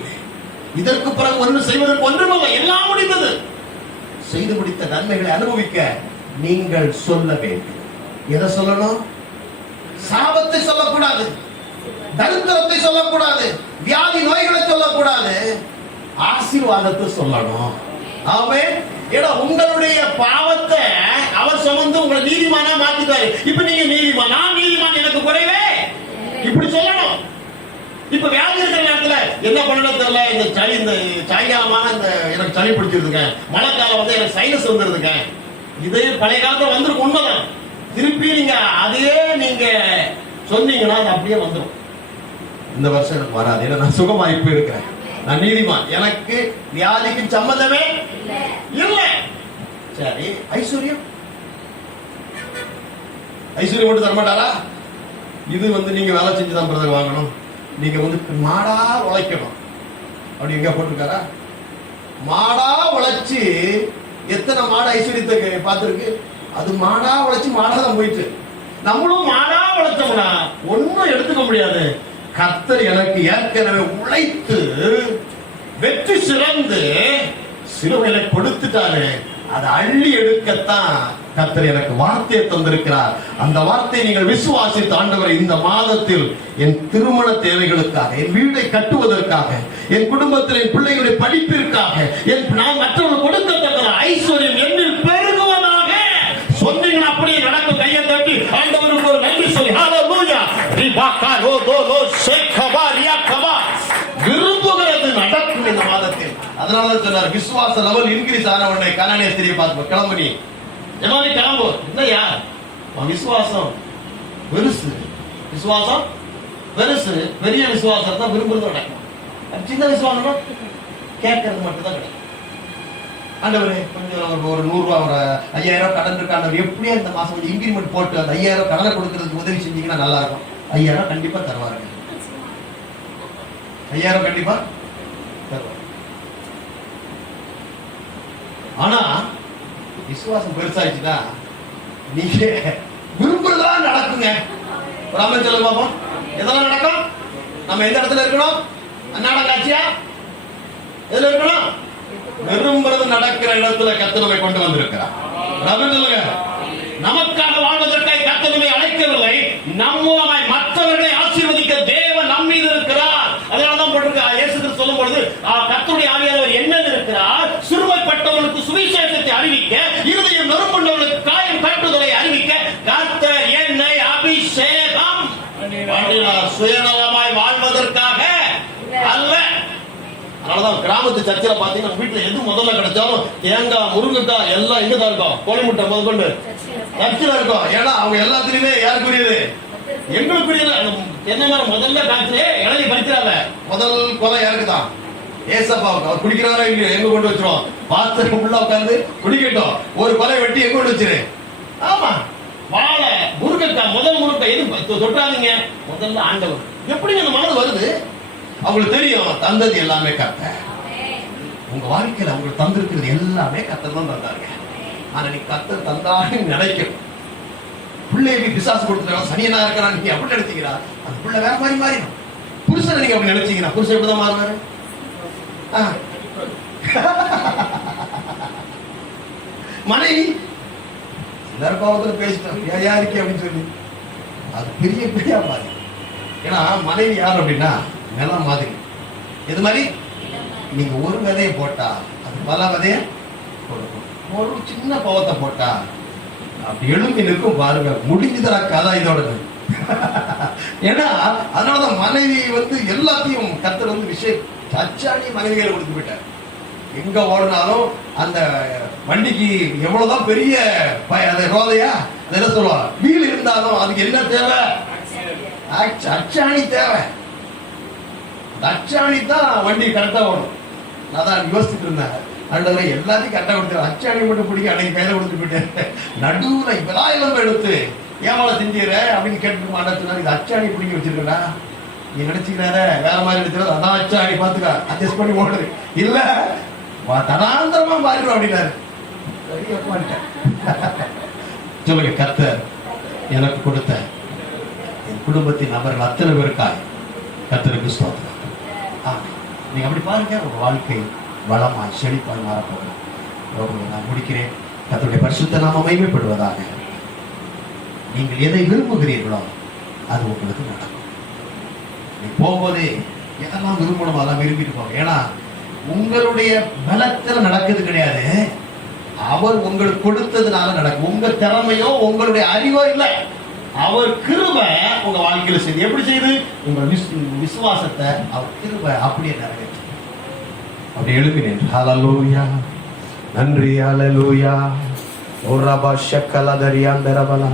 இதற்கு பிறகு ஒன்று செய்வதற்கு ஒன்றுமில்லை, எல்லாம் முடிந்தது. செய்து முடித்த நன்மைகளை அனுபவிக்க நீங்கள் சொல்ல வேண்டும். எதை சொல்லணும்? சாபத்தை சொல்லக்கூடாது, தரித்திரத்தை சொல்லக்கூடாது, வியாதி நோய்களை சொல்லக்கூடாது, ஆசீர்வாதத்தை சொல்லணும். ஆமென். ஏன்னா உங்களுடைய பாவத்தை அவர் சுமந்து உங்களை நீதிமானா மாத்திட்டாரு. இப்ப நீங்க நீதிமான், நான் நீதிமான், எனக்கு குறைவே இப்படி சொல்லணும். இப்ப வியாதி இருக்கிற நேரத்துல என்ன பண்ணணும் தெரியல, இந்த சாயங்காலமான எனக்கு சளி பிடிச்சிருதுங்க, மழை காலம் எனக்கு சைனஸ் வந்துருதுங்க, இதே பழைய காலத்துல வந்துருக்கு, உண்மைதான். திருப்பி நீங்க சொன்னீங்கன்னா அது அப்படியே வந்துடும். இந்த வருஷம் எனக்கு வராது, ஏன்னா நான் சுகமாயி போயிருக்கிறேன், நான் நீதிமான், எனக்கு வியாதிக்கு சம்பந்தமே இல்லை. சரி, ஐஸ்வர்யம் மட்டும் தரமாட்டாரா? இது நீங்க வேலை செஞ்சுதான் பிரதர் வாங்கணும், நீங்க மாடா உழைக்கணும் அப்படி எங்க போட்டிருக்காரா? மாடா உழைச்சு எத்தனை மாடு ஐஸ்வர்யத்தை பார்த்திருக்கு? அது மாடா உழைச்சு மாடா தான் போயிட்டு. நம்மளும் மாடா உழைச்சோம்னா ஒன்னும் எடுத்துக்க முடியாது. கர்த்தர் எனக்கு ஏற்கனவே உழைத்து வெற்றி சிறந்து சிலுவையில கொடுத்துட்டாரு. அதை அள்ளி எடுக்கத்தான் கர்த்தர் எனக்கு வார்த்தையை தந்திருக்கிறார். அந்த வார்த்தையை நீங்கள் விசுவாசித்து, ஆண்டவரே, இந்த மாதத்தில் என் திருமண தேவைகளுக்காக, என் வீடை கட்டுவதற்காக, என் குடும்பத்தில் என் பிள்ளைகளுடைய படிப்பிற்காக, நான் மற்றவர்கள் கொடுக்கத்தக்க ஐஸ்வர்யம் என்னில் பெருகுவதாக சொன்னீங்கன்னா அப்படியே நடக்கும். கையை தட்டி ஆண்டவருக்கு ஒரு நன்றி சொல்லி ஹல்லேலூயா. விரும்புகிறது நடக்கும் இந்த மாதத்தில். அதனால சொன்னார், விசுவாச லெவல் இன்கிரீஸ் ஆன உடனே கனானிய ஸ்திரியை பார்த்து, கிளம்பு நீ ஜமானி கிளம்பு. இல்லையா விசுவாசம் பெருசு, விசுவாசம் பெருசு. பெரிய விசுவாசம் தான் விரும்புறது நடக்கும். சின்ன விசுவாசம் கேட்கறது மட்டும் தான் கிடைக்கும். ஆண்டவரே, கொஞ்சம் ஒரு 100 ரூபா, ஒரு 5000 கடன் இருக்காண்டவர், எப்படியா இந்த மாசம் கொஞ்சம் இன்கிரிமெண்ட் போட்டு அந்த 5000 கடனை கொடுக்கறதுக்கு உதவி செஞ்சீங்கன்னா நல்லா இருக்கும். 5000 கண்டிப்பா தருவாருங்க. 5000 கண்டிப்பா தருவார். ஆனா விசுவாசம் பெருசாயிடுச்சுன்னா நீங்க விரும்புறதா நடக்குங்க. ஒரு அம்மன் சொல்ல பாப்போம், எதெல்லாம் நடக்கும்? நம்ம எந்த இடத்துல இருக்கணும்? அன்னாடம் காட்சியா எதுல இருக்கணும்? விரும்புறது நடக்கிற இடத்துல கர்த்தர் நம்மை கொண்டு வந்திருக்கிறார். சொல்லுங்க, நமக்காக வாழ்வதற்காக கர்த்தர் நம்மை அழைக்கவில்லை, நம்மூலமாய் மற்றவர்களை ஆசீர்வதிக்க தேவன் நம் மீது இருக்கிறார். அதனால்தான் போட்டிருக்க இயேசு கிறிஸ்து சொல்லும் பொழுது, கர்த்தருடைய ஆவியானவர் என்ன இருக்கிறார்? சிறுமைப்பட்டவர்களுக்கு சுவிசேஷத்தை அறிவிக்க, இருதயம் நொறுங்குண்டவர்களுக்கு காயம் கட்டுதலை அறிவிக்க கர்த்தர் என்னை அபிஷேகம் பண்ணினார். சுயநலமாய் வாழ்வதற்காக அல்ல. அதனாலதான் கிராமத்து சர்ச்சில் பாத்தீங்கன்னா வீட்டுல எது முதல்ல கிடைச்சாலும் தேங்காய், முருங்கைக்காய் எல்லாம் எங்கதான் இருக்கும்? கோழி முட்டை முதல் கொண்டு சர்ச்சில் இருக்கும். ஏன்னா அவங்க எல்லாத்துலயுமே யாருக்குரியது? எங்களுக்குரியது. என்ன மாதிரி முதல்ல காய்ச்சி இளநீ பறிக்கிறாங்க, முதல் கொலை யாருக்குதான்? ஏசப்பாவுக்கு. அவர் குடிக்கிறாரோ இல்லையோ எங்க கொண்டு வச்சிருவோம்? பாத்திரம் உள்ள உட்கார்ந்து குடிக்கட்டும். ஒரு கொலை வெட்டி எங்க கொண்டு வச்சிரு. ஆமா, வாழை, முருங்கைக்காய், முதல் முருங்கை எது தொட்டாதீங்க, முதல்ல ஆண்டவர். எப்படி அந்த மனது வருது? அவங்களுக்கு தெரியும் தந்தது எல்லாமே கர்த்தர். உங்க வாழ்க்கையில உங்களுக்கு தந்திருக்கிறது எல்லாமே கர்த்தர் தான் தந்தாருங்க. ஆனா நீ கர்த்தர் தந்தாரு நினைக்கணும். பிள்ளைக்கு பிசாசு கொடுத்துருக்காங்க, சனியனா இருக்கிறான் நீங்க அப்படி நினைச்சீங்களா? அந்த பிள்ளை வேற மாதிரி மாறிடும். புருஷனை நீங்க அப்படி நினைச்சீங்கன்னா புருஷன் எப்படிதான் மாறுவாரு? மனைவி எல்லாரும் கோபத்துல பேசிட்டோம், யாருக்கு அப்படின்னு சொல்லி அது பெரிய பெரிய மாறி. ஏன்னா மனைவி யார் அப்படின்னா நிலம் மாதிரி. எது மாதிரி? நீங்க ஒரு விதையை போட்டா அது பல விதைய கொடுக்கும். ஒரு சின்ன பவத்தை போட்டா அப்படி எழும்பி நிற்கும் பாருங்க. முடிஞ்சுதா கதை இதோட. ஏன்னா அதனாலதான் மனைவி எல்லாத்தையும் கர்த்தர் விஷயம் அச்சாணி மனைவிகளை கொடுத்து போயிட்டார். எங்க ஓடினாலும் அந்த வண்டிக்கு எவ்வளவுதான் பெரிய ரோதையா என்ன சொல்லுவா, வீல் இருந்தாலும் அதுக்கு என்ன தேவை? அச்சாணி தேவை. அச்சாணி தான் வண்டி கரெக்டா ஓடும். நான் தான் யோசிச்சுட்டு இருந்தேன், ஆண்டவரே எல்லாத்தையும் கரெக்டா கொடுத்து அச்சாணி மட்டும் பிடிக்க அன்னைக்கு கையில கொடுத்து போயிட்டேன். நடுவுல இப்பதான் எல்லாம் எடுத்து ஏமால செஞ்சுற அப்படின்னு கேட்டு மாட்டா, இது அச்சாணி பிடிக்க வச்சிருக்கா, நீ நினைச்சுக்கிறார வேற மாதிரி எடுத்துறது, அதான் அச்சாணி பாத்துக்க அட்ஜஸ்ட் பண்ணி ஓடுது. இல்ல தனாந்தரமா மாறிடும் அப்படின்னாரு. சொல்லுங்க, கர்த்தர் எனக்கு கொடுத்த என் குடும்பத்தின் நபர்கள் அத்தனை பேருக்காய் கர்த்தருக்கு ஸ்தோத்திரம். நீங்க அப்படி பாருங்க, உங்க வாழ்க்கை வளமாய் செழிப்பாய் மாறப்போகும். நான் முடிக்கிறேன். கர்த்தருடைய பரிசுத்த நாமம் மகிமைப்படுவதாக. நீங்கள் எதை விரும்புகிறீர்களோ அது உங்களுக்கு நடக்கும். நீ போகும்போதே எதெல்லாம் விரும்பணும் அதெல்லாம் விரும்பிட்டு போங்க. ஏன்னா உங்களுடைய பலத்துல நடக்குது கிடையாது, அவர் உங்களுக்கு கொடுத்ததுனால நடக்கும். உங்க திறமையோ உங்களுடைய அறிவோ இல்லை, அவர் கிருபை உங்க வாழ்க்கையில செய்து. எப்படி செய்து? உங்கள் விசுவாசத்தை அவர் கிருபை அப்படியே நிறைவேற்று. அப்படி எழுப்பினேன். ஹல்லேலூயா, நன்றி. ஹல்லேலூயா. ஓரபா ஷக்கலதரியாந்தரபலா.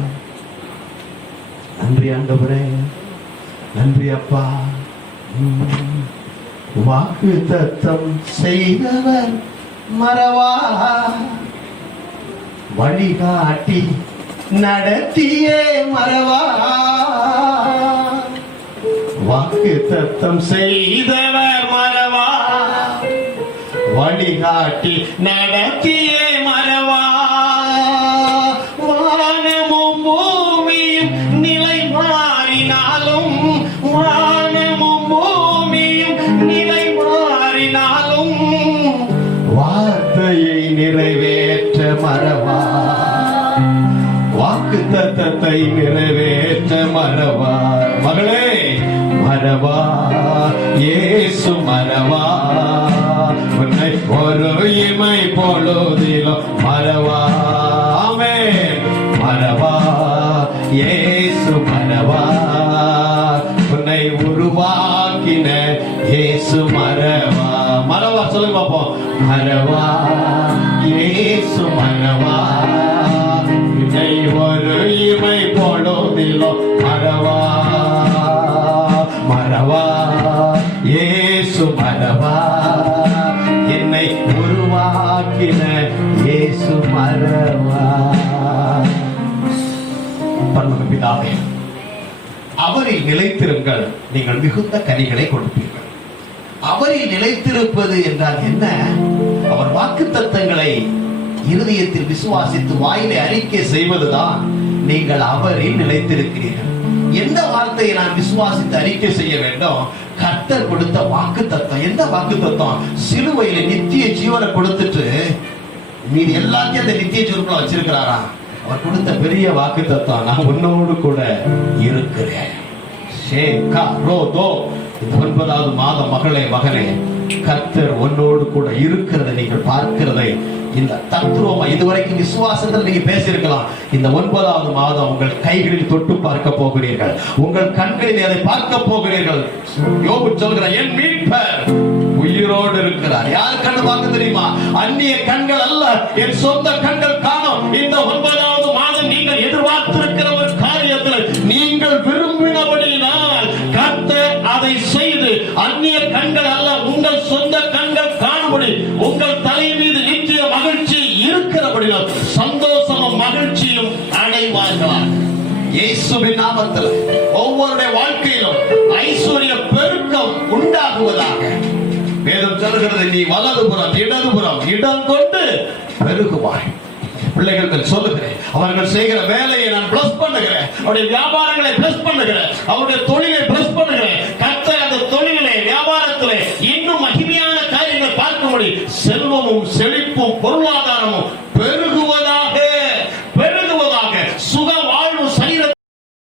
நன்றி ஆண்டவரே, நன்றி அப்பா. வாக்கு தத்தம் செய்தவர் மறவா, வழிகாட்டி நடத்தியே மறவா. வாக்கு தத்தம் செய்தவர் மறவா, வழிகாட்டி நடத்தியே மறவா. வானமும் பூமியும் நிலை மாறினாலும், வானம் வாக்குத்தத்தத்தை நிறைவேற்ற மறவார். மகளே மறவார், இயேசு மறவார். உன்னை ஒரு இமை பொழுதிலும் மறவார். ஆமென். மறவார், இயேசு மறவார். உன்னை உருவாக்கின இயேசு மறவார். மறவார் சொல்லுங்க பாப்போம். மறவார், இயேசு மறவார். உன்னை ஒரு இமை பொழுதிலும் மறவார். மறவார், இயேசு மறவார். என்னை உருவாக்கின இயேசு மறவார். பரலோக பிதாவே, அவரில் நிலைத்திருங்கள், நீங்கள் மிகுந்த கனிகளை கொடுப்பீர்கள். அவரில் நிலைத்திருப்பது என்றால் என்ன? அவர் வாக்குத்தத்தங்களை இருதயத்தில் விசுவாசித்து வாயிலை அறிக்கை செய்வதுதான் நீங்கள் அவரில் நிலைத்திருக்கிறீர்கள். எந்த வார்த்தையை நான் விசுவாசித்து அறிக்கை செய்ய வேண்டும்? கர்த்தர் கொடுத்த வாக்குத்தத்தம். எந்த வாக்குத்தத்தம்? சிலுவையில நித்திய ஜீவனை கொடுத்துட்டு மீதி எல்லாத்தையும் அந்த நித்திய ஜீவனுக்குள்ள வச்சிருக்கிறாரா? அவர் கொடுத்த பெரிய வாக்குத்தத்தம், நான் உன்னோடு கூட இருக்கிறேன். இந்த 9வது மாதம் மகளே மகனே, கர்த்தர் உன்னோடு கூட இருக்கிறதை நீங்கள் பார்க்கிறதை இந்த தத்துவமா இதுவரைக்கும் விசுவாசத்தில் நீங்க பேசியிருக்கலாம். இந்த 9வது மாதம் உங்கள் கைகளில் தொட்டு பார்க்க போகிறீர்கள், உங்கள் கண்களில் அதை பார்க்க போகிறீர்கள். யோபு சொல்கிறார், என் மீட்பர் உயிரோடு இருக்கிறார். யார் கண்ணு பார்க்க தெரியுமா? அந்நிய கண்கள் அல்ல, என் சொந்த கண்கள் காணும். இந்த 9வது மாதம் நீங்கள் எதிர்பார்த்திருக்கிற ஒரு காரியத்தில் நீங்கள் விரும்பினபடியினால் கர்த்தர் அதை செய்து அந்நிய கண்கள் அல்ல, உங்கள் சொந்த கண்கள் காணும்படி உங்கள் தலை மீது நித்திய மகிழ்ச்சி இருக்கிறபடினால் சந்தோஷமும் மகிழ்ச்சியும் அடைவார்களாக. இயேசுவின் நாமத்தில் ஒவ்வொருடைய வாழ்க்கையிலும் ஐஸ்வர்ய பெருக்கம் உண்டாகுவதாக. வேதம் சொல்கிறது, நீ வலதுபுறம் இடதுபுறம் இடம் கொண்டு பெருகுவாய். பிள்ளைகள் சொல்லுகிறேன், அவர்கள் செய்கிற வேலையை நான் பிளஸ் பண்ணுகிறேன், அவருடைய வியாபாரங்களை பிளஸ் பண்ணுகிறேன், அவருடைய தொழிலை பிளஸ் பண்ணுகிறேன். கர்த்தர் அந்த தொழிலே வியாபாரத்திலே இன்னும் மகிமையான காரியங்களை பார்க்கும்படி செல்வமும் செழிப்பும் பொருளாதார